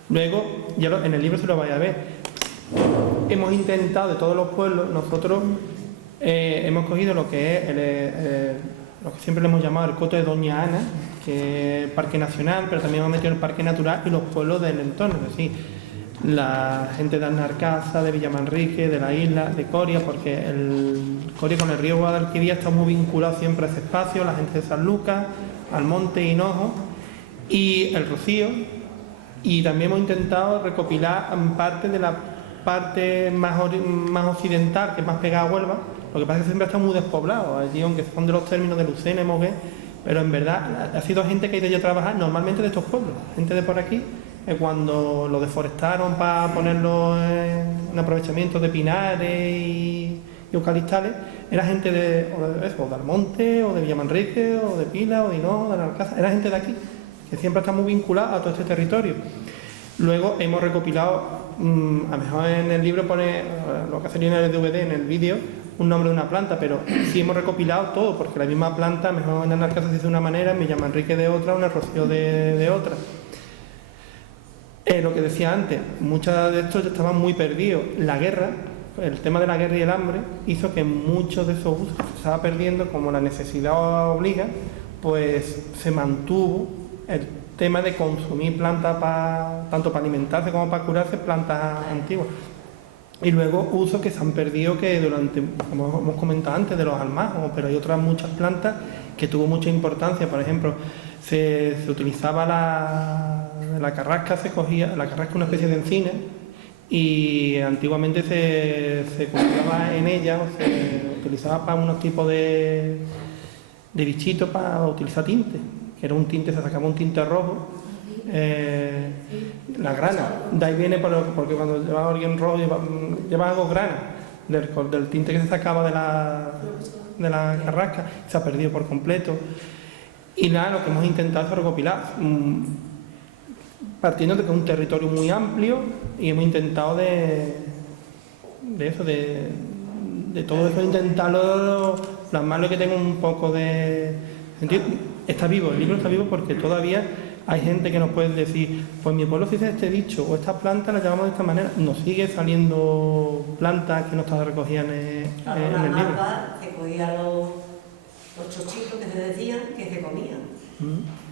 Luego, en el libro se lo vais a ver, hemos intentado de todos los pueblos, nosotros hemos cogido lo que es lo que siempre le hemos llamado el coto de Doña Ana, que es el parque nacional, pero también hemos metido el parque natural y los pueblos del entorno, es decir, la gente de Alnarcaza, de Villamanrique, de la isla, de Coria, porque el Coria con el río Guadalquivir está muy vinculado siempre a ese espacio, la gente de San Lucas, Almonte, Hinojo y el Rocío, y también hemos intentado recopilar parte de la parte más occidental, que es más pegada a Huelva. Lo que pasa es que siempre está muy despoblado, allí aunque son de los términos de Lucena, Mogué, pero en verdad ha sido gente que ha ido ya a trabajar normalmente de estos pueblos, gente de por aquí, cuando lo deforestaron para ponerlo en aprovechamiento de pinares y eucaliptales, era gente de Almonte, o de Villamanrique, o de Pila, o de Hinojo, de Alcázar, era gente de aquí, que siempre está muy vinculada a todo este territorio. Luego hemos recopilado, a lo mejor en el libro pone, lo que sería en el DVD, en el vídeo, un nombre de una planta, pero sí hemos recopilado todo, porque la misma planta, a lo mejor en Alcázar se dice de una manera, en Villamanrique de otra, en el Rocío de otra. Lo que decía antes, muchos de estos ya estaban muy perdidos. La guerra, el tema de la guerra y el hambre, hizo que muchos de esos usos que se estaba perdiendo, como la necesidad obliga, pues se mantuvo el tema de consumir plantas tanto para alimentarse como para curarse, plantas antiguas. Y luego usos que se han perdido, que durante, como hemos comentado antes, de los almajos, pero hay otras muchas plantas que tuvo mucha importancia. Por ejemplo, se utilizaba la carrasca, la carrasca es una especie de encina, y antiguamente se cultivaba en ella, o se utilizaba para unos tipos de bichitos para utilizar tinte, que era un tinte, se sacaba un tinte rojo. La grana, de ahí viene porque cuando llevaba alguien rojo llevaba algo grana del tinte que se sacaba de la carrasca, se ha perdido por completo. Y nada, lo que hemos intentado es recopilar, partiendo de que es un territorio muy amplio, y hemos intentado de todo eso, intentarlo plasmarlo, que tenga un poco de sentido. Está vivo, el libro está vivo porque todavía hay gente que nos puede decir, pues mi pueblo se dice este dicho, o esta planta la llamamos de esta manera. Nos sigue saliendo plantas que no están recogidas en el libro. Se cogían los chochitos que se decían que se comían.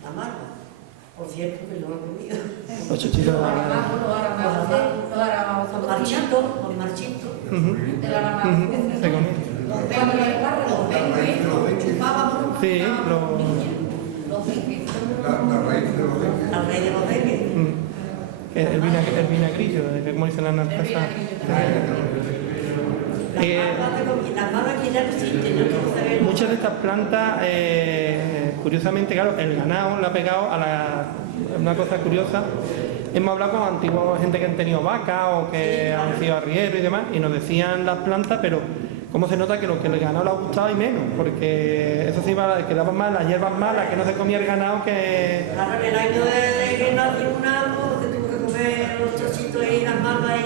La marva. Por cierto, que yo lo he comido. Los chochitos. Los marchitos. De la rama. Se comían. Sí, La raíz de los dengues. el vinagrillo, como dicen las narcasas. Las marvas que ya no existen, yo quiero saber. Muchas de estas plantas, curiosamente, claro, el ganado le ha pegado una cosa curiosa. Hemos hablado con antiguos gente que han tenido vacas o que han sido arrieros y demás, y nos decían las plantas, pero cómo se nota que lo que el ganado le ha gustado y menos, porque eso sí quedaban mal, las hierbas malas, que no se comía el ganado, que... Claro, en el año de que nació un árbol, se tuvo que comer los chochitos y las marvas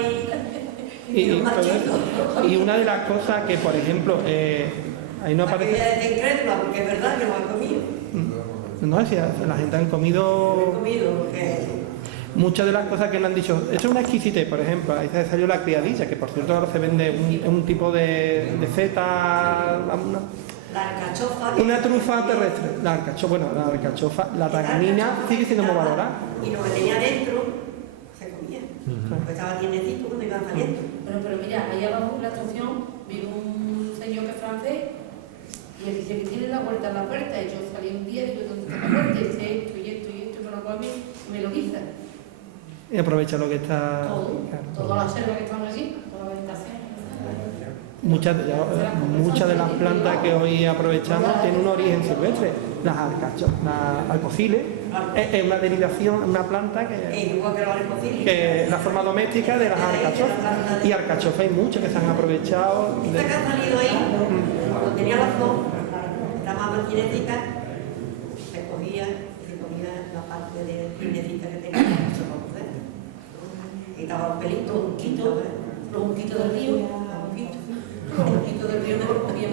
y los marchitos. Y una de las cosas que, por ejemplo, ahí no aparece... Es incrédula, porque es verdad que lo han comido. No, si la gente han comido... Muchas de las cosas que le han dicho, esto es una exquisitez, por ejemplo, ahí se salió la criadilla, que por cierto ahora se vende un tipo de seta, la alcachofa, una trufa terrestre, la alcachofa, la taganina sigue siendo muy valorada. Y lo que tenía dentro se comía, porque estaba tiernecito cuando iban saliendo. Pero mira, allá abajo en la estación vino un señor que es francés y él dice que tiene la puerta en la puerta, y yo salí un día y digo, ¿dónde está la puerta? Y dice esto y esto y esto, me lo come y me lo quita. Y aprovecha lo que está... Todas las selvas que están allí, toda la vegetación. Muchas de las plantas que hoy aprovechamos tienen un origen silvestre. Las alcociles es una derivación, una planta que es la forma doméstica de las alcachofas. Y alcachofas hay muchas que se han aprovechado. Esta que ha salido ahí, cuando tenía las dos, la más maquinetita, se cogía la parte de niñecita que tenía, mucho conocer. Y estaba un pelito, los unquitos del río, los unquitos del río me los comían.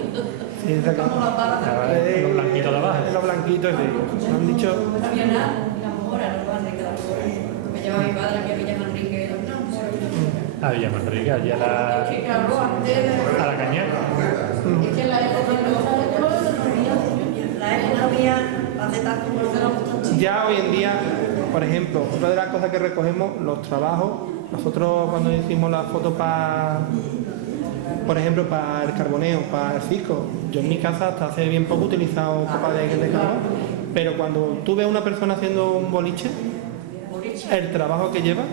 Sí, Como las balas de Los blanquitos de abajo. Los blanquitos, sí. Me han dicho... No había nada, la mora, no van a quedar fuera. Me llevaba mi padre aquí a Villa Manrique, y no, A Villa Manrique, allí a es que claro, antes a la cañada. es que en la época no había hace tanto como de los Ya hoy en día, por ejemplo, otra de las cosas que recogemos, los trabajos, nosotros cuando hicimos las fotos para, por ejemplo, para el carboneo, para el cisco, yo en mi casa hasta hace bien poco he utilizado copa de carbón, pero cuando tú ves a una persona haciendo un boliche, el trabajo que lleva,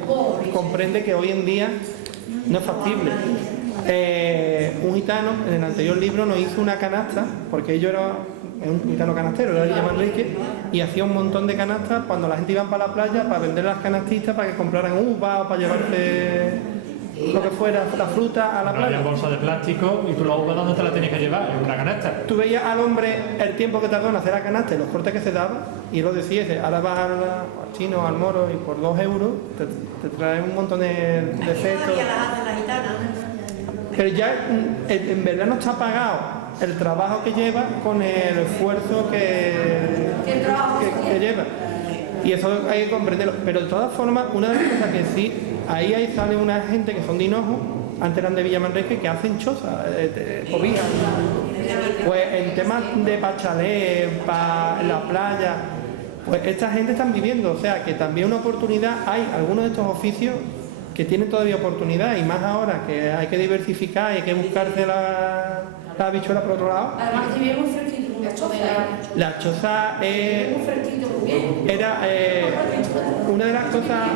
comprende que hoy en día no es factible. Un gitano en el anterior libro nos hizo una canasta, porque ellos era un gitano canastero, era de Villa Manrique, y hacía un montón de canastas cuando la gente iba para la playa para vender a las canastistas para que compraran uvas o para llevarse lo que fuera, la fruta a la No playa. había bolsa de plástico y tú la uva ¿dónde te la tenías que llevar? En una canasta. Tú veías al hombre el tiempo que tardó en hacer la canasta y los cortes que se daba, y él lo decía, dice, ahora vas al chino, al moro, y por 2 euros te traen un montón de setos. ya las hacen las gitanas. Pero ya en verdad no está pagado el trabajo que lleva con el esfuerzo que lleva. Y eso hay que comprenderlo. Pero de todas formas, una de las cosas que sí, ahí sale una gente que son de Hinojo, antes eran de Villa Manrique, que hacen chozas, cobijas. Pues en temas de pachalé, para la playa, pues esta gente están viviendo. O sea, que también una oportunidad, hay algunos de estos oficios que tienen todavía oportunidad, y más ahora que hay que diversificar y hay que buscarse la habichuela por otro lado. además que viene muy fresquito, muy choza. La choza Muy fresquito, muy bien. era una de las cosas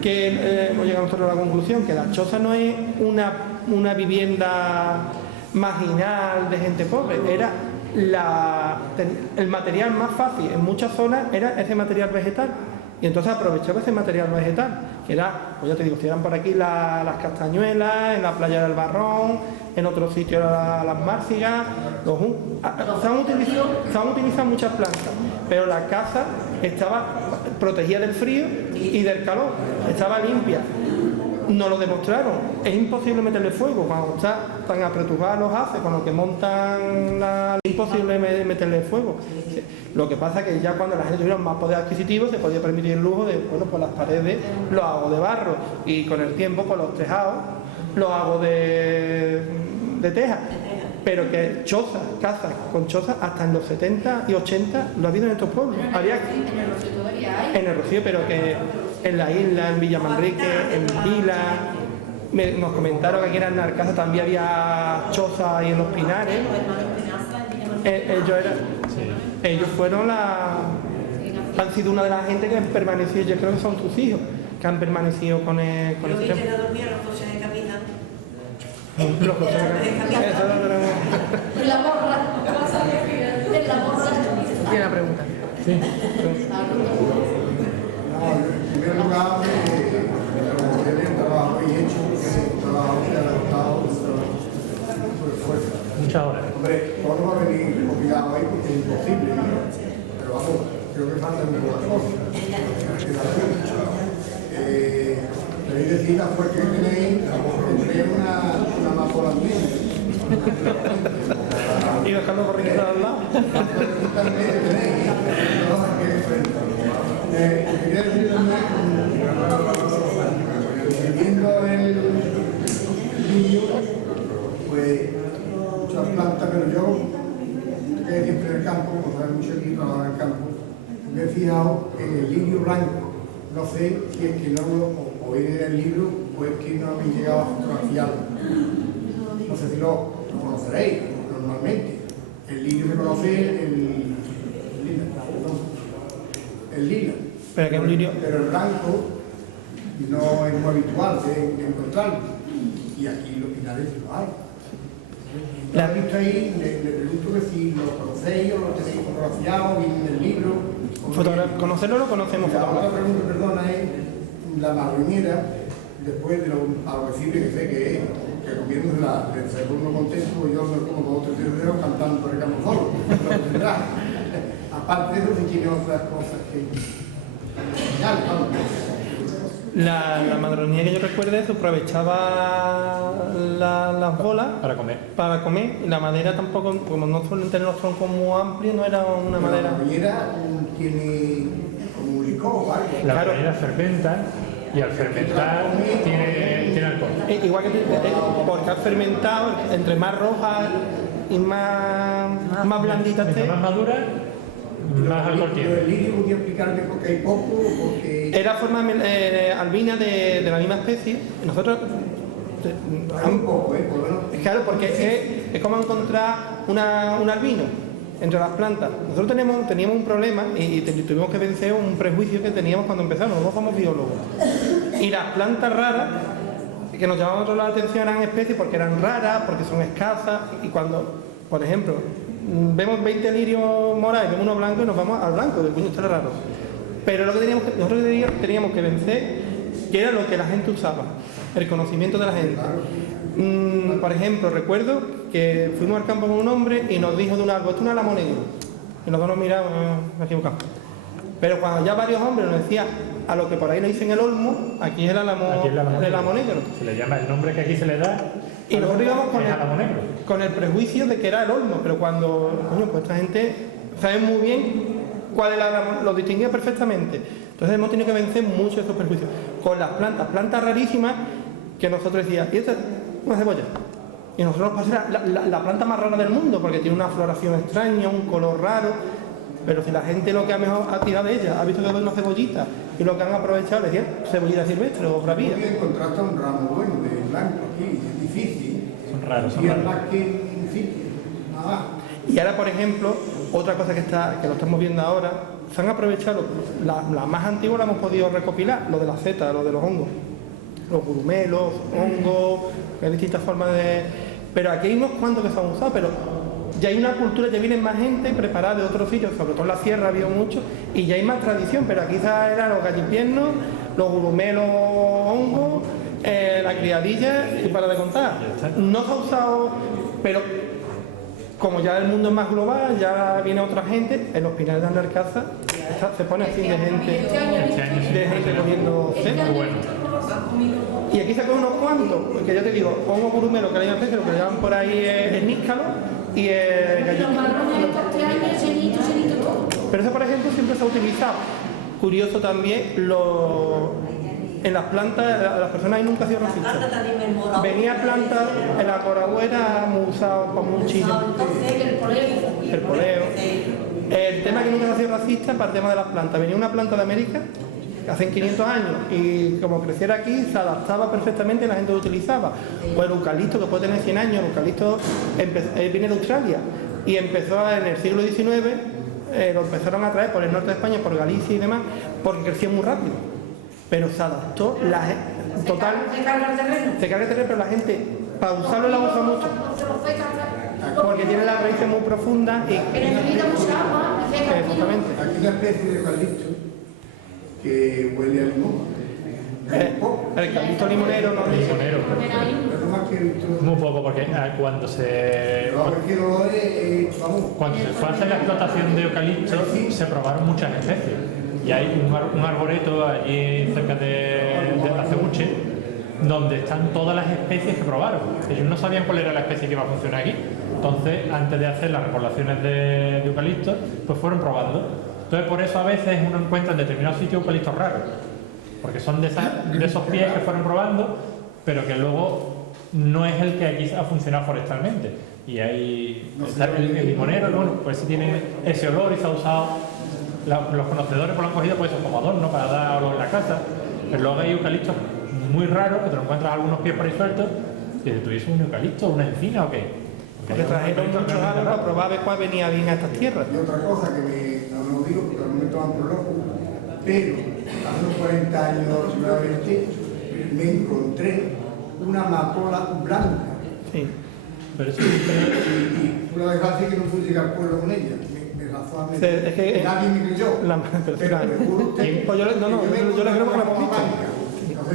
que hemos llegado nosotros a la conclusión, que la choza no es una vivienda marginal de gente pobre, era el material más fácil en muchas zonas era ese material vegetal. Y entonces aprovechaba ese material vegetal, que era, pues ya te digo, si eran por aquí las castañuelas, en la playa del Barrón, en otros sitios las márcigas, se han utilizado muchas plantas, pero la casa estaba protegida del frío y del calor, estaba limpia. Nos lo demostraron, es imposible meterle fuego, cuando está tan apretujados los haces, con lo que montan es imposible meterle fuego. Lo que pasa es que ya cuando la gente tuviera más poder adquisitivo se podía permitir el lujo de, bueno, pues las paredes los hago de barro, y con el tiempo pues los tejados los hago de teja. Pero que chozas, casas con chozas, hasta en los 70 y 80 lo ha habido en estos pueblos. Había En el Rocío todavía hay. en el Rocío, pero que en la isla, en Villa Manrique, en Vila, nos comentaron que aquí en Alcázar también había chozas y en los Pinares. Ellos fueron han sido una de las gente que han permanecido, yo creo que son tus hijos, que han permanecido con Yo este viste tema. a dormir a los coches de camisa. Los coches de camisa. Eso lo tenemos. En la borra, en la borra. Tiene una pregunta. Sí. En primer lugar, agradecer el trabajo que he hecho, que es un trabajo que ha adaptado por esfuerzo. Muchas horas. Hombre, todo no va a venir obligado ahí porque es imposible, ¿no? Pero vamos, creo que falta un poco de cosas. Tenéis decir la fuerza que tenéis una amapola mía. Y dejando corriendo al lado. Quería decir también, viendo el vídeo, pues muchas plantas, pero yo, que siempre en el campo, como saben mucho aquí, trabajo en el campo, me he fijado en el lirio blanco. No sé si es que no o en el libro, o es que no habéis llegado a fotografiarlo. No sé si lo conoceréis normalmente. El lirio se conoce, el lila. Pero que es un lirio. Pero el blanco no es muy habitual de encontrarlo. Y aquí los pinares lo hay. ¿Lo habéis visto ahí? Le pregunto que si lo conocéis o lo tenéis fotografiado, viene en el libro. Conocerlo lo conocemos. La otra pregunta, perdona, es la marronera, después de lo aborrecible que sé que es, que comiendo del segundo contexto, pues yo me como con otro tercero cantando por el campo solo, lo tendrá. Aparte de eso, si tiene otras cosas que... Genial, vamos. La madronía que yo recuerdo es que aprovechaba las bolas para comer, y la madera tampoco, como no suelen tener los troncos muy amplios, no era una madera. La madera tiene como un licor o algo. La Claro. madera fermenta y al fermentar tiene alcohol. Igual que porque al fermentado, entre más roja y más blandita Mientras esté. más madura, más alcohol Pero tiene. el lirio podía explicarme porque hay poco o porque... Era forma albina de la misma especie. Y nosotros. Hay un poco, por lo menos. Claro, porque es como encontrar un albino entre las plantas. Nosotros teníamos un problema y tuvimos que vencer un prejuicio que teníamos cuando empezamos. Nosotros somos biólogos. Y las plantas raras, que nos llamaban a nosotros la atención, eran especies porque eran raras, porque son escasas. Y cuando, por ejemplo, vemos 20 lirios morados y vemos uno blanco y nos vamos al blanco, del puño está raro. Pero lo que nosotros teníamos que vencer, que era lo que la gente usaba, el conocimiento de la gente. Por ejemplo, recuerdo que fuimos al campo con un hombre y nos dijo de un árbol, esto es un álamo negro. Y nosotros nos miramos, me equivocamos. Pero cuando ya varios hombres nos decían a lo que por ahí le dicen el olmo, aquí es el álamo negro. Se le llama el nombre que aquí se le da. Y nosotros íbamos álamo negro. con el prejuicio de que era el olmo, pero cuando, coño, pues esta gente sabe muy bien cuál es el álamo, lo distinguía perfectamente. Entonces hemos tenido que vencer muchos de esos prejuicios. Con las plantas rarísimas, que nosotros decíamos, y esta es una cebolla. Y nosotros nos parece la planta más rara del mundo, porque tiene una floración extraña, un color raro. Pero si la gente lo que ha tirado de ella ha visto que es una cebollita y lo que han aprovechado le decían cebollita silvestre o bravía. Yo encontraste un ramo bueno de blanco aquí, es difícil. Son raros, son Y raros. más que en sitio, nada. Y ahora, por ejemplo, otra cosa que lo estamos viendo ahora, se han aprovechado, la más antigua la hemos podido recopilar, lo de la seta, lo de los hongos. Los gurumelos, hongos, hay distintas formas de... Pero aquí hay unos cuantos que se han usado, pero ya hay una cultura, ya viene más gente preparada de otros sitios, sobre todo en la sierra ha habido mucho, y ya hay más tradición, pero aquí quizás eran los gallipiernos, los gurumelos, hongos, la criadilla, y para de contar. No se ha usado, pero como ya el mundo es más global, ya viene otra gente, en los Pinares de Alcázar se pone así de gente comiendo cena. Y aquí sacan unos cuantos, porque ya te digo, hongo gurumelo, que es la misma especie, lo que llaman por ahí es níscalo y gallito. Pero eso, por ejemplo, siempre se ha utilizado. Curioso también, en las plantas, las personas ahí nunca han sido racistas. Venía plantas, en la corabuera hemos usado como un chillo. El poleo. El tema que nunca se ha sido racista para el tema de las plantas. Venía una planta de América hace 500 años y como creciera aquí se adaptaba perfectamente y la gente lo utilizaba. O el eucalipto, que puede tener 100 años, el eucalipto viene de Australia y empezó en el siglo XIX, lo empezaron a traer por el norte de España, por Galicia y demás, porque crecía muy rápido. Pero se adaptó, total, se carga el terreno, pero la gente para usarlo la usa mucho. Porque tiene las raíces muy profundas y... Exactamente. Aquí una especie de eucalipto que huele a limón. El eucalipto limonero no dice. Limonero. Pero más que he visto... Muy poco, porque cuando se fue a hacer la explotación de eucalipto, se probaron muchas especies. Y hay un arboreto allí cerca de Acebuche, donde están todas las especies que probaron. Ellos no sabían cuál era la especie que iba a funcionar aquí. Entonces, antes de hacer las repoblaciones de eucalipto, pues fueron probando. Entonces, por eso a veces uno encuentra en determinados sitios eucaliptos raros, porque son de esos pies que fueron probando, pero que luego no es el que aquí ha funcionado forestalmente. Y ahí está el limonero, bueno, pues sí tiene ese olor y se ha usado. Los conocedores pues lo han cogido pues como adorno para dar olor en la casa, pero luego hay eucaliptos muy raros que te lo encuentras algunos pies por ahí sueltos y tú dices un eucalipto, una encina o qué. Porque trajeron muchos árboles para probar de cuál venía bien a estas tierras. Y otra cosa que no lo digo porque no me toman por loco, pero hace unos 40 años aproximadamente me encontré una amapola blanca. Sí. Pero sí, y fue la desgracia que no pude llegar al pueblo con ella. Es que nadie me creyó. Pero me juro usted pues yo le creo que la hemos visto. No sé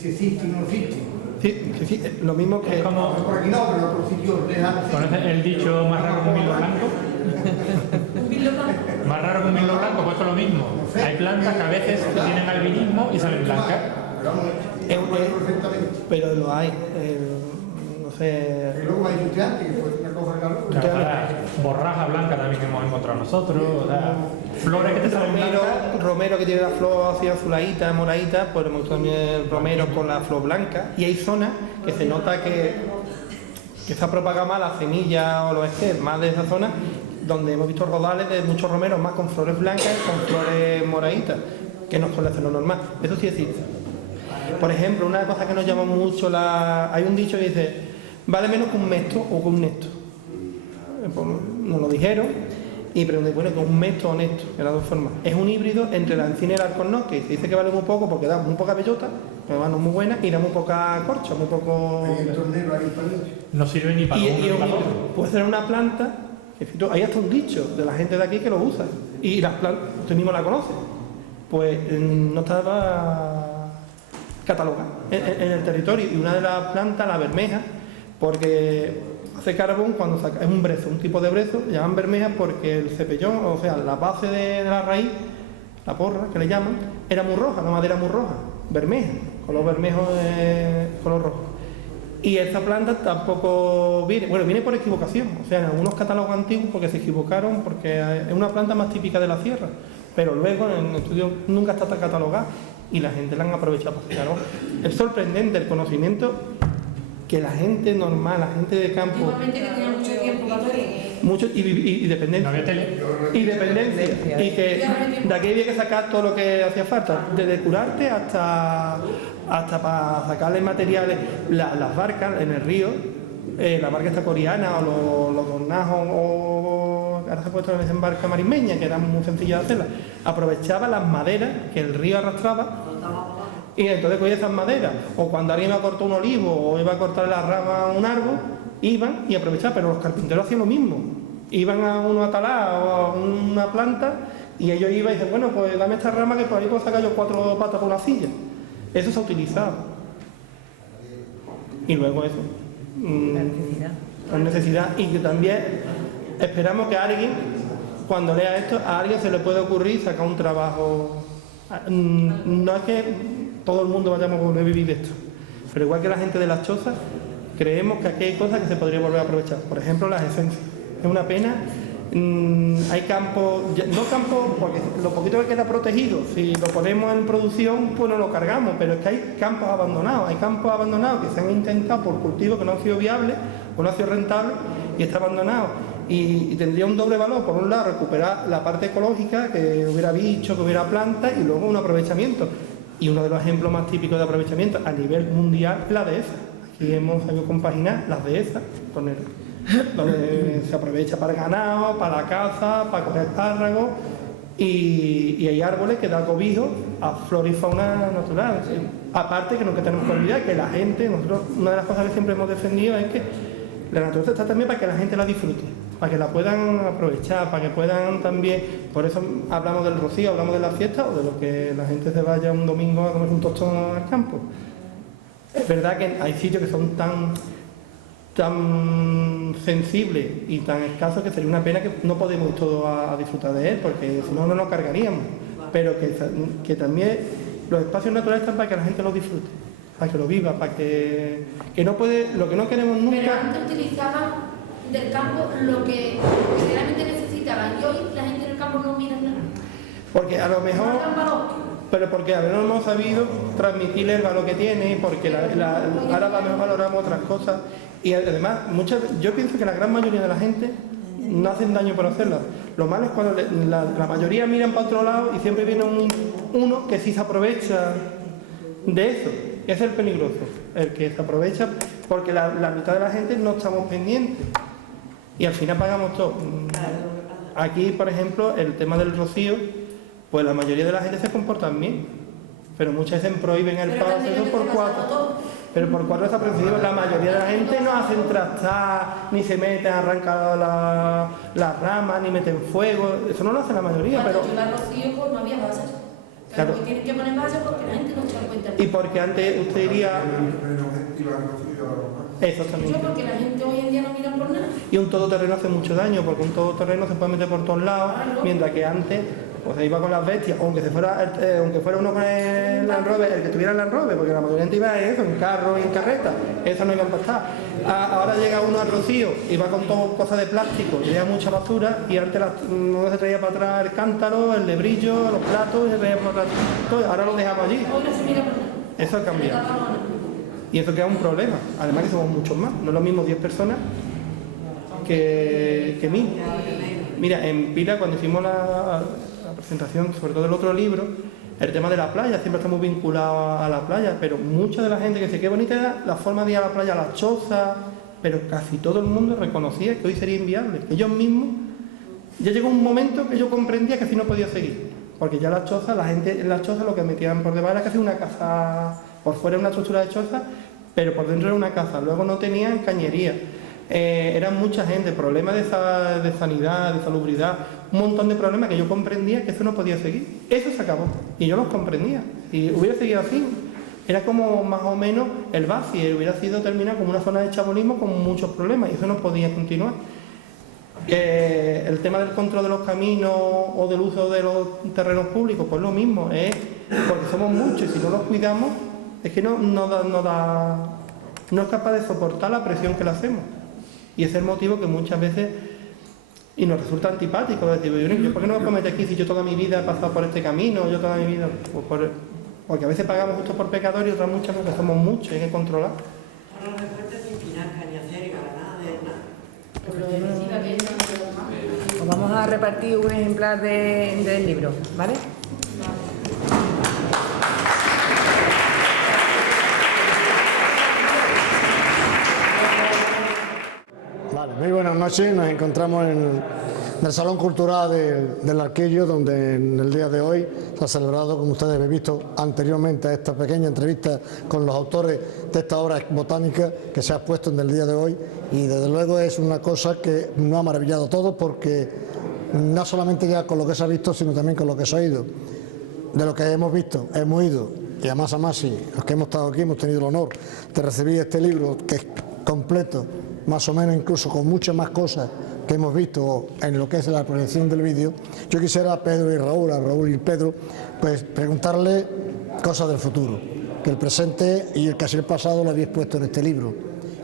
si existe o no existe. Sí, lo mismo que... Es como... Por aquí no, pero en otros sitios lejanos. ¿Conoces el dicho más raro que un hilo blanco? Un vino blanco. Más raro que un mirlo blanco, pues es lo mismo. Hay plantas que a veces tienen albinismo y salen blancas. Pero vamos, es un valor perfectamente. Pero lo hay. No sé. Y luego hay antes, que fue una cosa claro. Claro, borraja blanca también que hemos encontrado nosotros. O sea, flores que te salen blancas. Romero que tiene la flor así azuladita, moradita, pues hemos también el romero con la flor blanca. Y hay zonas que se nota que se ha propagado más la semilla o lo que es, más de esa zona, donde hemos visto rodales de muchos romeros más con flores blancas y con flores moraditas, que no suele ser lo normal. Eso sí existe. Por ejemplo, una cosa que nos llama mucho hay un dicho que dice, vale menos que un mesto o que un nesto. Pues nos lo dijeron y pregunté, bueno, que un mesto o nesto, de las dos formas. Es un híbrido entre la encina y el alcornoz, que se dice que vale muy poco porque da muy poca bellota, pero no muy buena, y da muy poca corcha, muy poco... Hay el tornero ahí para ellos. No sirve ni para uno ni para otro. Puede ser una planta, que hay hasta un dicho de la gente de aquí que lo usa, y las plantas, usted mismo la conoce, pues no estaba catalogada en el territorio, y una de las plantas, la bermeja, porque hace carbón cuando saca, es un brezo, un tipo de brezo, le llaman bermeja porque el cepellón, o sea, la base de la raíz, la porra que le llaman, era muy roja, la madera muy roja, bermeja, color bermejo de color rojo. Y esta planta tampoco viene por equivocación, o sea, en algunos catálogos antiguos porque se equivocaron, porque es una planta más típica de la sierra, pero luego en el estudio nunca está catalogada y la gente la han aprovechado para hacer algo. Es sorprendente el conocimiento que la gente normal, la gente de campo... Igualmente que tenía mucho tiempo para todo. Mucho, y dependencia. No había tele. Y dependencia. Y que de aquí había que sacar todo lo que hacía falta, desde curarte hasta para sacarle materiales, las barcas en el río, la barca esta coreana o los dornajos, o ahora se ha puesto en barca marismeña, que era muy sencilla de hacerla, aprovechaba las maderas que el río arrastraba. Y entonces cogía esas maderas, o cuando alguien iba a cortar un olivo o iba a cortar la rama a un árbol, iban y aprovechaban, pero los carpinteros hacían lo mismo. Iban a uno a talar o a una planta y ellos iban y dicen, bueno, pues dame esta rama que por ahí puedo sacar yo 4 patas por una silla. Eso se ha utilizado. Y luego eso. Con necesidad. Y que también esperamos que alguien, cuando lea esto, a alguien se le puede ocurrir sacar un trabajo. No es que todo el mundo vayamos a volver a vivir de esto, pero igual que la gente de las chozas, creemos que aquí hay cosas que se podría volver a aprovechar. Por ejemplo, las esencias. Es una pena. Hay campos, no campos, porque lo poquito que queda protegido, si lo ponemos en producción, pues no lo cargamos, pero es que hay campos abandonados que se han intentado por cultivos que no han sido viables o no han sido rentables y está abandonado. Y tendría un doble valor, por un lado recuperar la parte ecológica, que hubiera bicho, que hubiera plantas, y luego un aprovechamiento. Y uno de los ejemplos más típicos de aprovechamiento a nivel mundial es la dehesa. Aquí hemos sabido compaginar las dehesas con donde se aprovecha para el ganado, para la caza, para coger espárragos, y hay árboles que dan cobijo a flora y fauna natural. Aparte que nunca tenemos que olvidar que la gente, nosotros, una de las cosas que siempre hemos defendido es que la naturaleza está también para que la gente la disfrute, para que la puedan aprovechar, para que puedan también, por eso hablamos del rocío, hablamos de la fiesta o de lo que la gente se vaya un domingo a comer un tostón al campo. Es verdad que hay sitios que son tan sensibles y tan escasos que sería una pena que no podemos ir todos a disfrutar de él, porque si no, no nos cargaríamos. Pero que también los espacios naturales están para que la gente los disfrute, para que lo viva, para que no puede, lo que no queremos nunca... Pero antes utilizaban del campo lo que realmente necesitaban y hoy la gente del campo no mira nada. Porque a lo mejor... No dan valor. Pero porque a ver, no hemos sabido transmitirle el valor que tiene y porque ahora a lo mejor valoramos otras cosas. Y además, yo pienso que la gran mayoría de la gente no hacen daño por hacerlo. Lo malo es cuando la mayoría miran para otro lado y siempre viene uno que sí se aprovecha de eso. Ese es el peligroso, el que se aprovecha porque la mitad de la gente no estamos pendientes. Y al final pagamos todo. Aquí, por ejemplo, el tema del rocío, pues la mayoría de la gente se comporta bien, pero muchas veces prohíben el pago por 4. Pero por 4 desapercibidos, la mayoría de la gente no hacen trastar, ni se meten a arrancar las ramas, ni meten fuego. Eso no lo hace la mayoría, pero... Cuando yo la rocío, pues no había vallas. Claro. Tienen que poner vallas porque la gente no se da cuenta. Y porque antes usted diría... Y la rocío Exactamente. Porque la gente hoy en día no mira por nada. Y un todoterreno hace mucho daño, porque un todoterreno se puede meter por todos lados, mientras que antes pues se iba con las bestias, aunque fuera uno con el Land Rover, el que tuviera el Land Rover, porque la mayoría de gente iba eso, en carro y en carreta, eso no iban a pasar. Ahora llega uno al Rocío y va con todo cosas de plástico, y lleva mucha basura, y antes no se traía para atrás el cántaro, el de brillo, los platos, y se traía para atrás todo, ahora lo dejamos allí. Hoy no se mira por nada. Eso ha cambiado. Y eso crea un problema, además que somos muchos más, no es lo mismo 10 personas que 1000. Mira, en Pila, cuando hicimos la presentación, sobre todo del otro libro, el tema de la playa, siempre estamos vinculados a la playa, pero mucha de la gente que dice qué bonita era la forma de ir a la playa, las chozas, pero casi todo el mundo reconocía que hoy sería inviable. Ellos mismos, ya llegó un momento que yo comprendía que así no podía seguir, porque ya las chozas, la gente en las chozas lo que metían por debajo era casi una casa, por fuera una estructura de choza, pero por dentro era una casa, luego no tenían cañería. Eran mucha gente, problemas de sanidad, de salubridad, un montón de problemas que yo comprendía que eso no podía seguir. Eso se acabó y yo los comprendía. Si hubiera seguido así, era como más o menos el vacío, hubiera sido terminar como una zona de chabolismo con muchos problemas y eso no podía continuar. El tema del control de los caminos o del uso de los terrenos públicos, pues lo mismo, es porque somos muchos y si no los cuidamos, es que no es capaz de soportar la presión que le hacemos. Y ese es el motivo que muchas veces, y nos resulta antipático, decir, ¿yo por qué no me comete aquí si yo toda mi vida he pasado por este camino, yo toda mi vida? Porque a veces pagamos justo por pecadores y otras muchas veces somos muchos, hay que controlar. Ahora no recuerda ni espinaca, ni acelga, nada de nada. Os vamos a repartir un ejemplar del libro, ¿vale? Vale, muy buenas noches. Nos encontramos en el Salón Cultural del Arquillo, donde en el día de hoy se ha celebrado, como ustedes han visto anteriormente, a esta pequeña entrevista con los autores de esta obra botánica que se ha expuesto en el día de hoy. Y desde luego es una cosa que nos ha maravillado a todos, porque no solamente ya con lo que se ha visto, sino también con lo que se ha oído. De lo que hemos visto, hemos ido, y además los que hemos estado aquí hemos tenido el honor de recibir este libro que es completo, más o menos incluso con muchas más cosas que hemos visto en lo que es la proyección del vídeo. Yo quisiera a Pedro y Raúl, a Raúl y Pedro, pues preguntarle cosas del futuro, que el presente y el casi el pasado lo habéis puesto en este libro.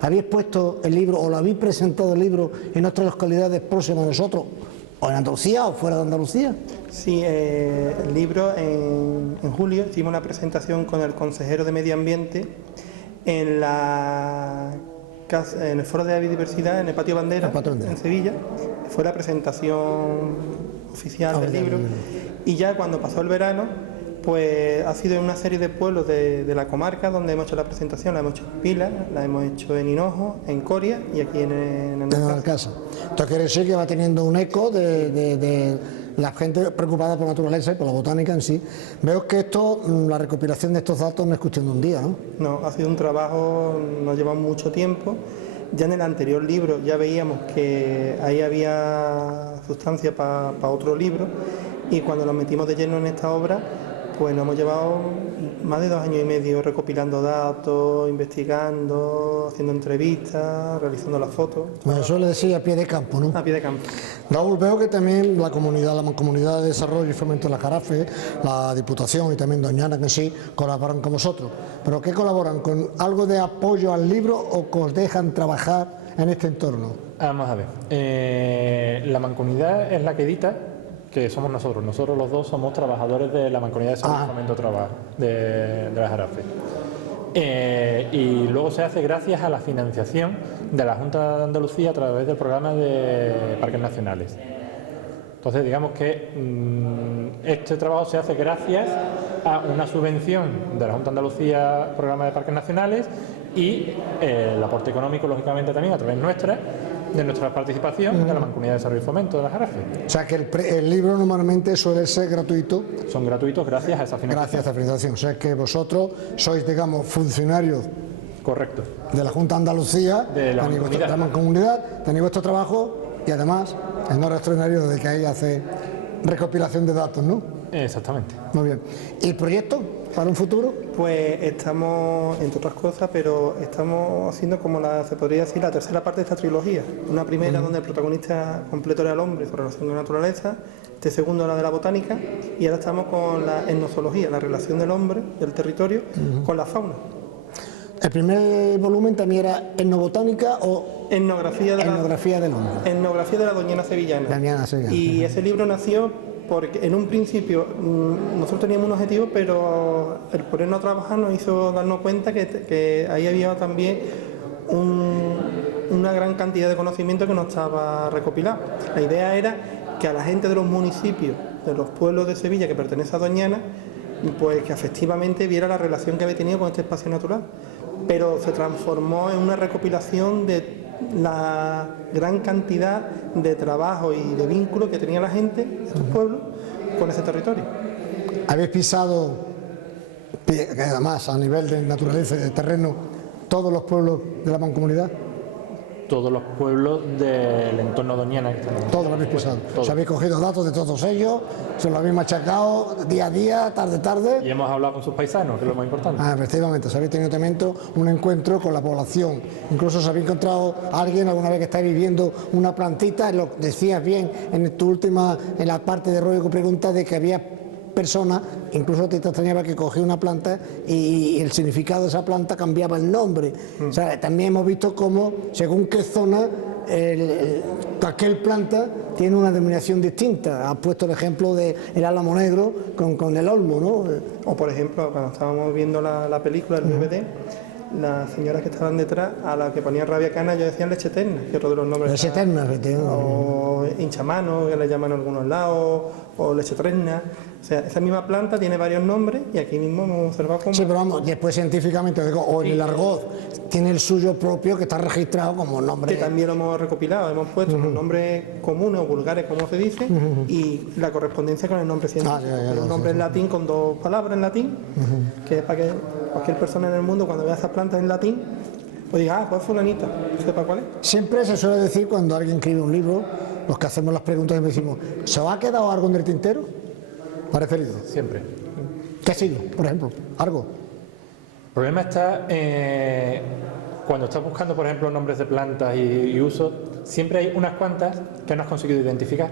¿Habéis puesto el libro o lo habéis presentado el libro en otras localidades próximas a nosotros, o en Andalucía o fuera de Andalucía? Sí, el libro en julio hicimos una presentación con el consejero de Medio Ambiente en el Foro de la Biodiversidad, en el Patio Bandera, en Sevilla. Fue la presentación oficial del libro. Y ya cuando pasó el verano, pues ha sido en una serie de pueblos de la comarca donde hemos hecho la presentación. La hemos hecho en Pila, la hemos hecho en Hinojo, en Coria y aquí en Alcázar. Esto quiere decir que va teniendo un eco de la gente preocupada por la naturaleza y por la botánica en sí. Veo que la recopilación de estos datos no es cuestión de un día, ¿no? No, ha sido un trabajo, nos lleva mucho tiempo. Ya en el anterior libro ya veíamos que ahí había sustancia para otro libro y cuando nos metimos de lleno en esta obra, pues nos hemos llevado más de 2 años y medio recopilando datos, investigando, haciendo entrevistas, realizando las fotos. Bueno, eso le decía a pie de campo, ¿no? A pie de campo. Raúl, veo que también la Mancomunidad de Desarrollo y Fomento de la Jarafe, la Diputación y también Doñana que sí colaboran con vosotros. ¿Pero qué colaboran? ¿Con algo de apoyo al libro o que os dejan trabajar en este entorno? Vamos a ver. La Mancomunidad es la que edita, que somos nosotros. Nosotros los dos somos trabajadores de la Mancomunidad de Desarrollo y Fomento de la Jarafe. Y luego se hace gracias a la financiación de la Junta de Andalucía a través del programa de Parques Nacionales. Entonces, digamos que este trabajo se hace gracias a una subvención de la Junta de Andalucía, programa de Parques Nacionales, y el aporte económico, lógicamente, también a través de nuestra participación de la Mancomunidad de Desarrollo y Fomento de la Jarafe. O sea que el libro normalmente suele ser gratuito. Son gratuitos gracias a esa financiación. Gracias a esa financiación. O sea que vosotros sois, digamos, funcionarios. Correcto. De la Junta de Andalucía, de la Mancomunidad, tenéis vuestro trabajo y además el no extraordinario de que ahí hace recopilación de datos, ¿no? Exactamente. Muy bien. ¿Y el proyecto? para un futuro? Pues estamos, entre otras cosas, pero estamos haciendo como se podría decir, la tercera parte de esta trilogía. Una primera donde el protagonista completo era el hombre, su relación con la naturaleza. Este segundo, la de la botánica. Y ahora estamos con la etnozoología, la relación del hombre, del territorio, con la fauna. ¿El primer volumen también era etnobotánica o Etnografía del hombre. Etnografía de la doñana sevillana. Y ese libro nació porque en un principio nosotros teníamos un objetivo, pero el ponernos a trabajar nos hizo darnos cuenta que ahí había también una gran cantidad de conocimiento que no estaba recopilado. La idea era que a la gente de los municipios, de los pueblos de Sevilla que pertenece a Doñana, pues que efectivamente viera la relación que había tenido con este espacio natural. Pero se transformó en una recopilación de la gran cantidad de trabajo y de vínculos que tenía la gente de estos pueblos con ese territorio. ¿Habéis pisado, además a nivel de naturaleza y de terreno, todos los pueblos de la mancomunidad? Todos los pueblos del entorno Doñana. Todos los habéis pisado. Todos. Os habéis cogido datos de todos ellos, se los habéis machacado día a día, tarde a tarde. Y hemos hablado con sus paisanos, que es lo más importante. Efectivamente, os habéis tenido también un encuentro con la población. Incluso os habéis encontrado a alguien alguna vez que estáis viviendo una plantita, lo decías bien en tu última, en la parte de rollo que preguntas, de que había personas, incluso te extrañaba que cogía una planta y el significado de esa planta cambiaba el nombre. O sea, también hemos visto cómo, según qué zona, aquel planta tiene una denominación distinta. Has puesto el ejemplo del álamo negro con el olmo, ¿no? O por ejemplo, cuando estábamos viendo la película, el DVD, las señoras que estaban detrás, a las que ponían rabia cana, yo decían leche eterna, que otro de los nombres. Leche eterna, o hinchamano, que le llaman en algunos lados, o leche eterna. O sea, esa misma planta tiene varios nombres y aquí mismo hemos observado cómo... Sí, pero vamos, después científicamente, o en el argot, tiene el suyo propio que está registrado como nombre... Que también lo hemos recopilado, hemos puesto los nombres comunes o vulgares, como se dice, y la correspondencia con el nombre científico. Un nombre en latín con dos palabras en latín, que es para que cualquier persona en el mundo, cuando vea esas plantas en latín, pues diga, pues fulanita, sepa cuál es. Siempre se suele decir, cuando alguien escribe un libro, los que hacemos las preguntas y decimos, ¿se os ha quedado algo en el tintero? ¿Ha referido? Siempre. ¿Qué ha sido, por ejemplo? ¿Algo? El problema está cuando estás buscando, por ejemplo, nombres de plantas y usos, siempre hay unas cuantas que no has conseguido identificar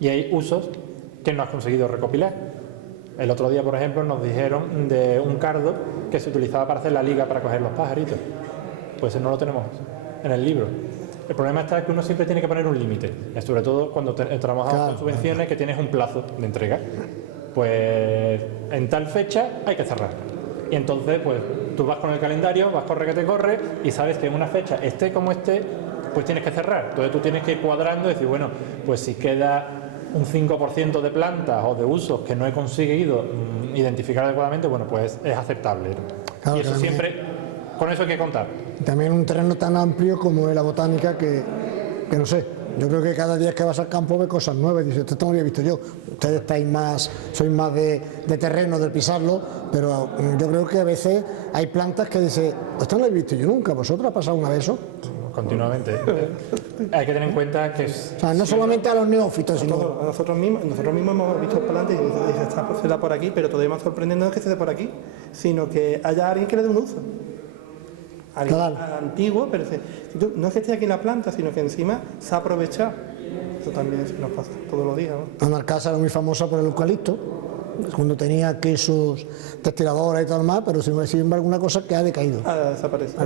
y hay usos que no has conseguido recopilar. El otro día, por ejemplo, nos dijeron de un cardo que se utilizaba para hacer la liga para coger los pajaritos. Pues no lo tenemos en el libro. El problema está que uno siempre tiene que poner un límite, sobre todo cuando trabajamos con subvenciones que tienes un plazo de entrega. Pues en tal fecha hay que cerrar. Y entonces pues tú vas con el calendario, vas corre que te corre y sabes que en una fecha, esté como esté, pues tienes que cerrar. Entonces tú tienes que ir cuadrando y decir, bueno, pues si queda un 5% de plantas o de usos que no he conseguido identificar adecuadamente, bueno, pues es aceptable. Claro, y eso siempre, con eso hay que contar. También un terreno tan amplio como es la botánica que no sé, yo creo que cada día que vas al campo ves cosas nuevas y dices, esto no lo había visto yo. Ustedes estáis más, sois más de terreno, de pisarlo, pero yo creo que a veces hay plantas que dices, esto no lo he visto yo nunca, ¿vosotros ha pasado una vez eso? Continuamente. Hay que tener en cuenta que... O sea, no solamente a los neófitos, sino... Nosotros mismos hemos visto plantas y dices, se da por aquí, pero todavía más sorprendente no es que se dé por aquí, sino que haya alguien que le dé un uso. Alguien antiguo, pero no es que esté aquí en la planta, sino que encima se ha aprovechado. Eso también nos pasa todos los días, ¿no? Amarcasa era muy famosa por el eucalipto, cuando tenía quesos destiladores y tal más, pero sin embargo una cosa que ha decaído. Ha desaparecido.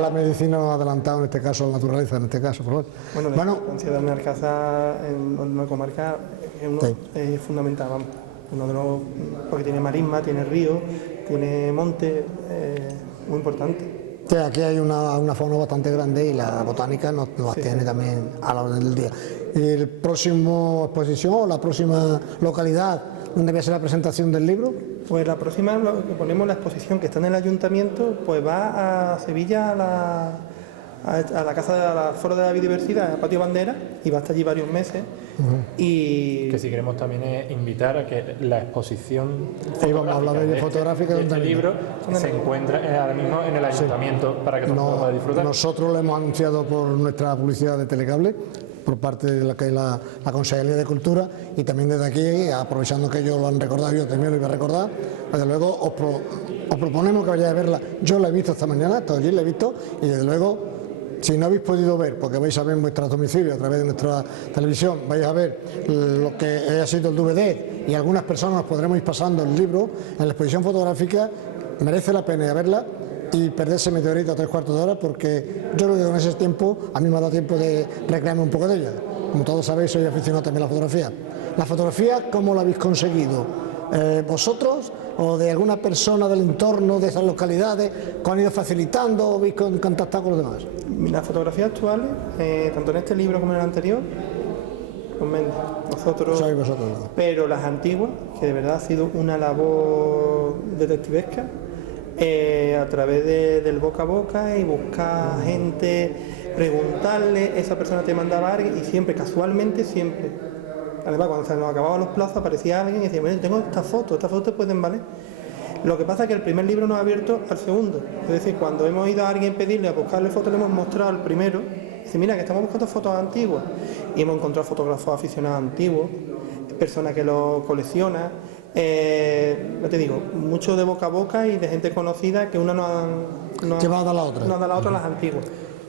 La medicina nos ha adelantado, en este caso, la naturaleza, en este caso. Por bueno, la importancia de Amarcasa en una comarca es fundamental, vamos. Porque tiene marisma, tiene río, tiene monte, muy importante. Sí, aquí hay una fauna bastante grande y la botánica nos tiene también a la orden del día. ¿Y el próximo exposición o la próxima localidad donde va a ser la presentación del libro? Pues la próxima, que ponemos la exposición que está en el ayuntamiento, pues va a Sevilla a la casa del Foro de la Biodiversidad, a Patio Bandera, y va a estar allí varios meses. Y que si queremos también es invitar a que la exposición fotográfica de este libro se encuentra ahora mismo en el ayuntamiento para que todo el mundo pueda disfrutar. Nosotros lo hemos anunciado por nuestra publicidad de Telecable, por parte de la que es la Consejería de Cultura, y también desde aquí, aprovechando que ellos lo han recordado, yo también lo iba a recordar, desde luego os proponemos que vayáis a verla. Yo la he visto esta mañana, hasta allí la he visto, y desde luego, si no habéis podido ver, porque vais a ver en vuestros domicilios a través de nuestra televisión, vais a ver lo que ha sido el DVD, y algunas personas nos podremos ir pasando el libro en la exposición fotográfica. Merece la pena ir a verla y perderse media horita, 3/4 de hora, porque yo creo que con ese tiempo a mí me ha dado tiempo de recrearme un poco de ella. Como todos sabéis, soy aficionado también a la fotografía. ¿La fotografía cómo la habéis conseguido? ¿Vosotros o de alguna persona del entorno de esas localidades que han ido facilitando o habéis contactado con los demás? Las fotografías actuales, tanto en este libro como en el anterior, con Méndez, nosotros, Sois vosotros, ¿no? pero las antiguas, que de verdad ha sido una labor detectivesca, a través del boca a boca y buscar gente, preguntarle, esa persona te mandaba a alguien y siempre, casualmente, siempre. Además, cuando se nos acababan los plazos aparecía alguien y decía, bueno, tengo estas fotos te pueden valer. Lo que pasa es que el primer libro nos ha abierto al segundo. Es decir, cuando hemos ido a alguien pedirle a buscarle fotos, le hemos mostrado el primero. Dice, mira, que estamos buscando fotos antiguas. Y hemos encontrado fotógrafos aficionados antiguos, personas que lo coleccionan. Ya te digo, mucho de boca a boca y de gente conocida que una no ha Llevada a la otra. No da la otra las antiguas.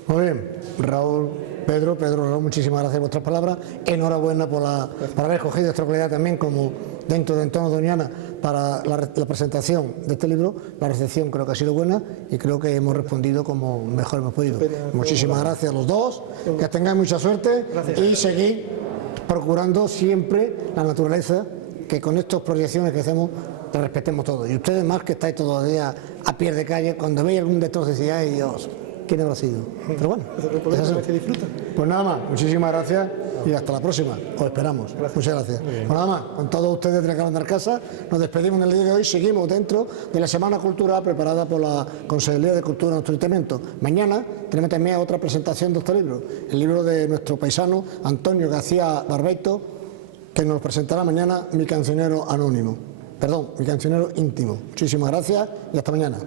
Muy bien, Raúl, Pedro, Raúl, muchísimas gracias por vuestras palabras. Enhorabuena por haber cogido esta oportunidad también como dentro de Entorno Doñana para la presentación de este libro. La recepción creo que ha sido buena y creo que hemos respondido como mejor hemos podido. Muchísimas gracias a los dos, que tengáis mucha suerte y seguid procurando siempre la naturaleza, que con estas proyecciones que hacemos la respetemos todos. Y ustedes más, que estáis todos los días a pie de calle, cuando veis algún destrozo decís, ay Dios, ¿quién habrá sido? Pero bueno, es así. Pues nada más, muchísimas gracias y hasta la próxima, os esperamos. Muchas gracias. Pues nada más, con todos ustedes de la Cámara de Casa, nos despedimos en el día de hoy, seguimos dentro de la Semana Cultural preparada por la Consejería de Cultura de nuestro Ayuntamiento. Mañana tenemos también otra presentación de este libro, el libro de nuestro paisano Antonio García Barbeito, que nos presentará mañana Mi cancionero anónimo. Perdón, Mi cancionero íntimo. Muchísimas gracias y hasta mañana.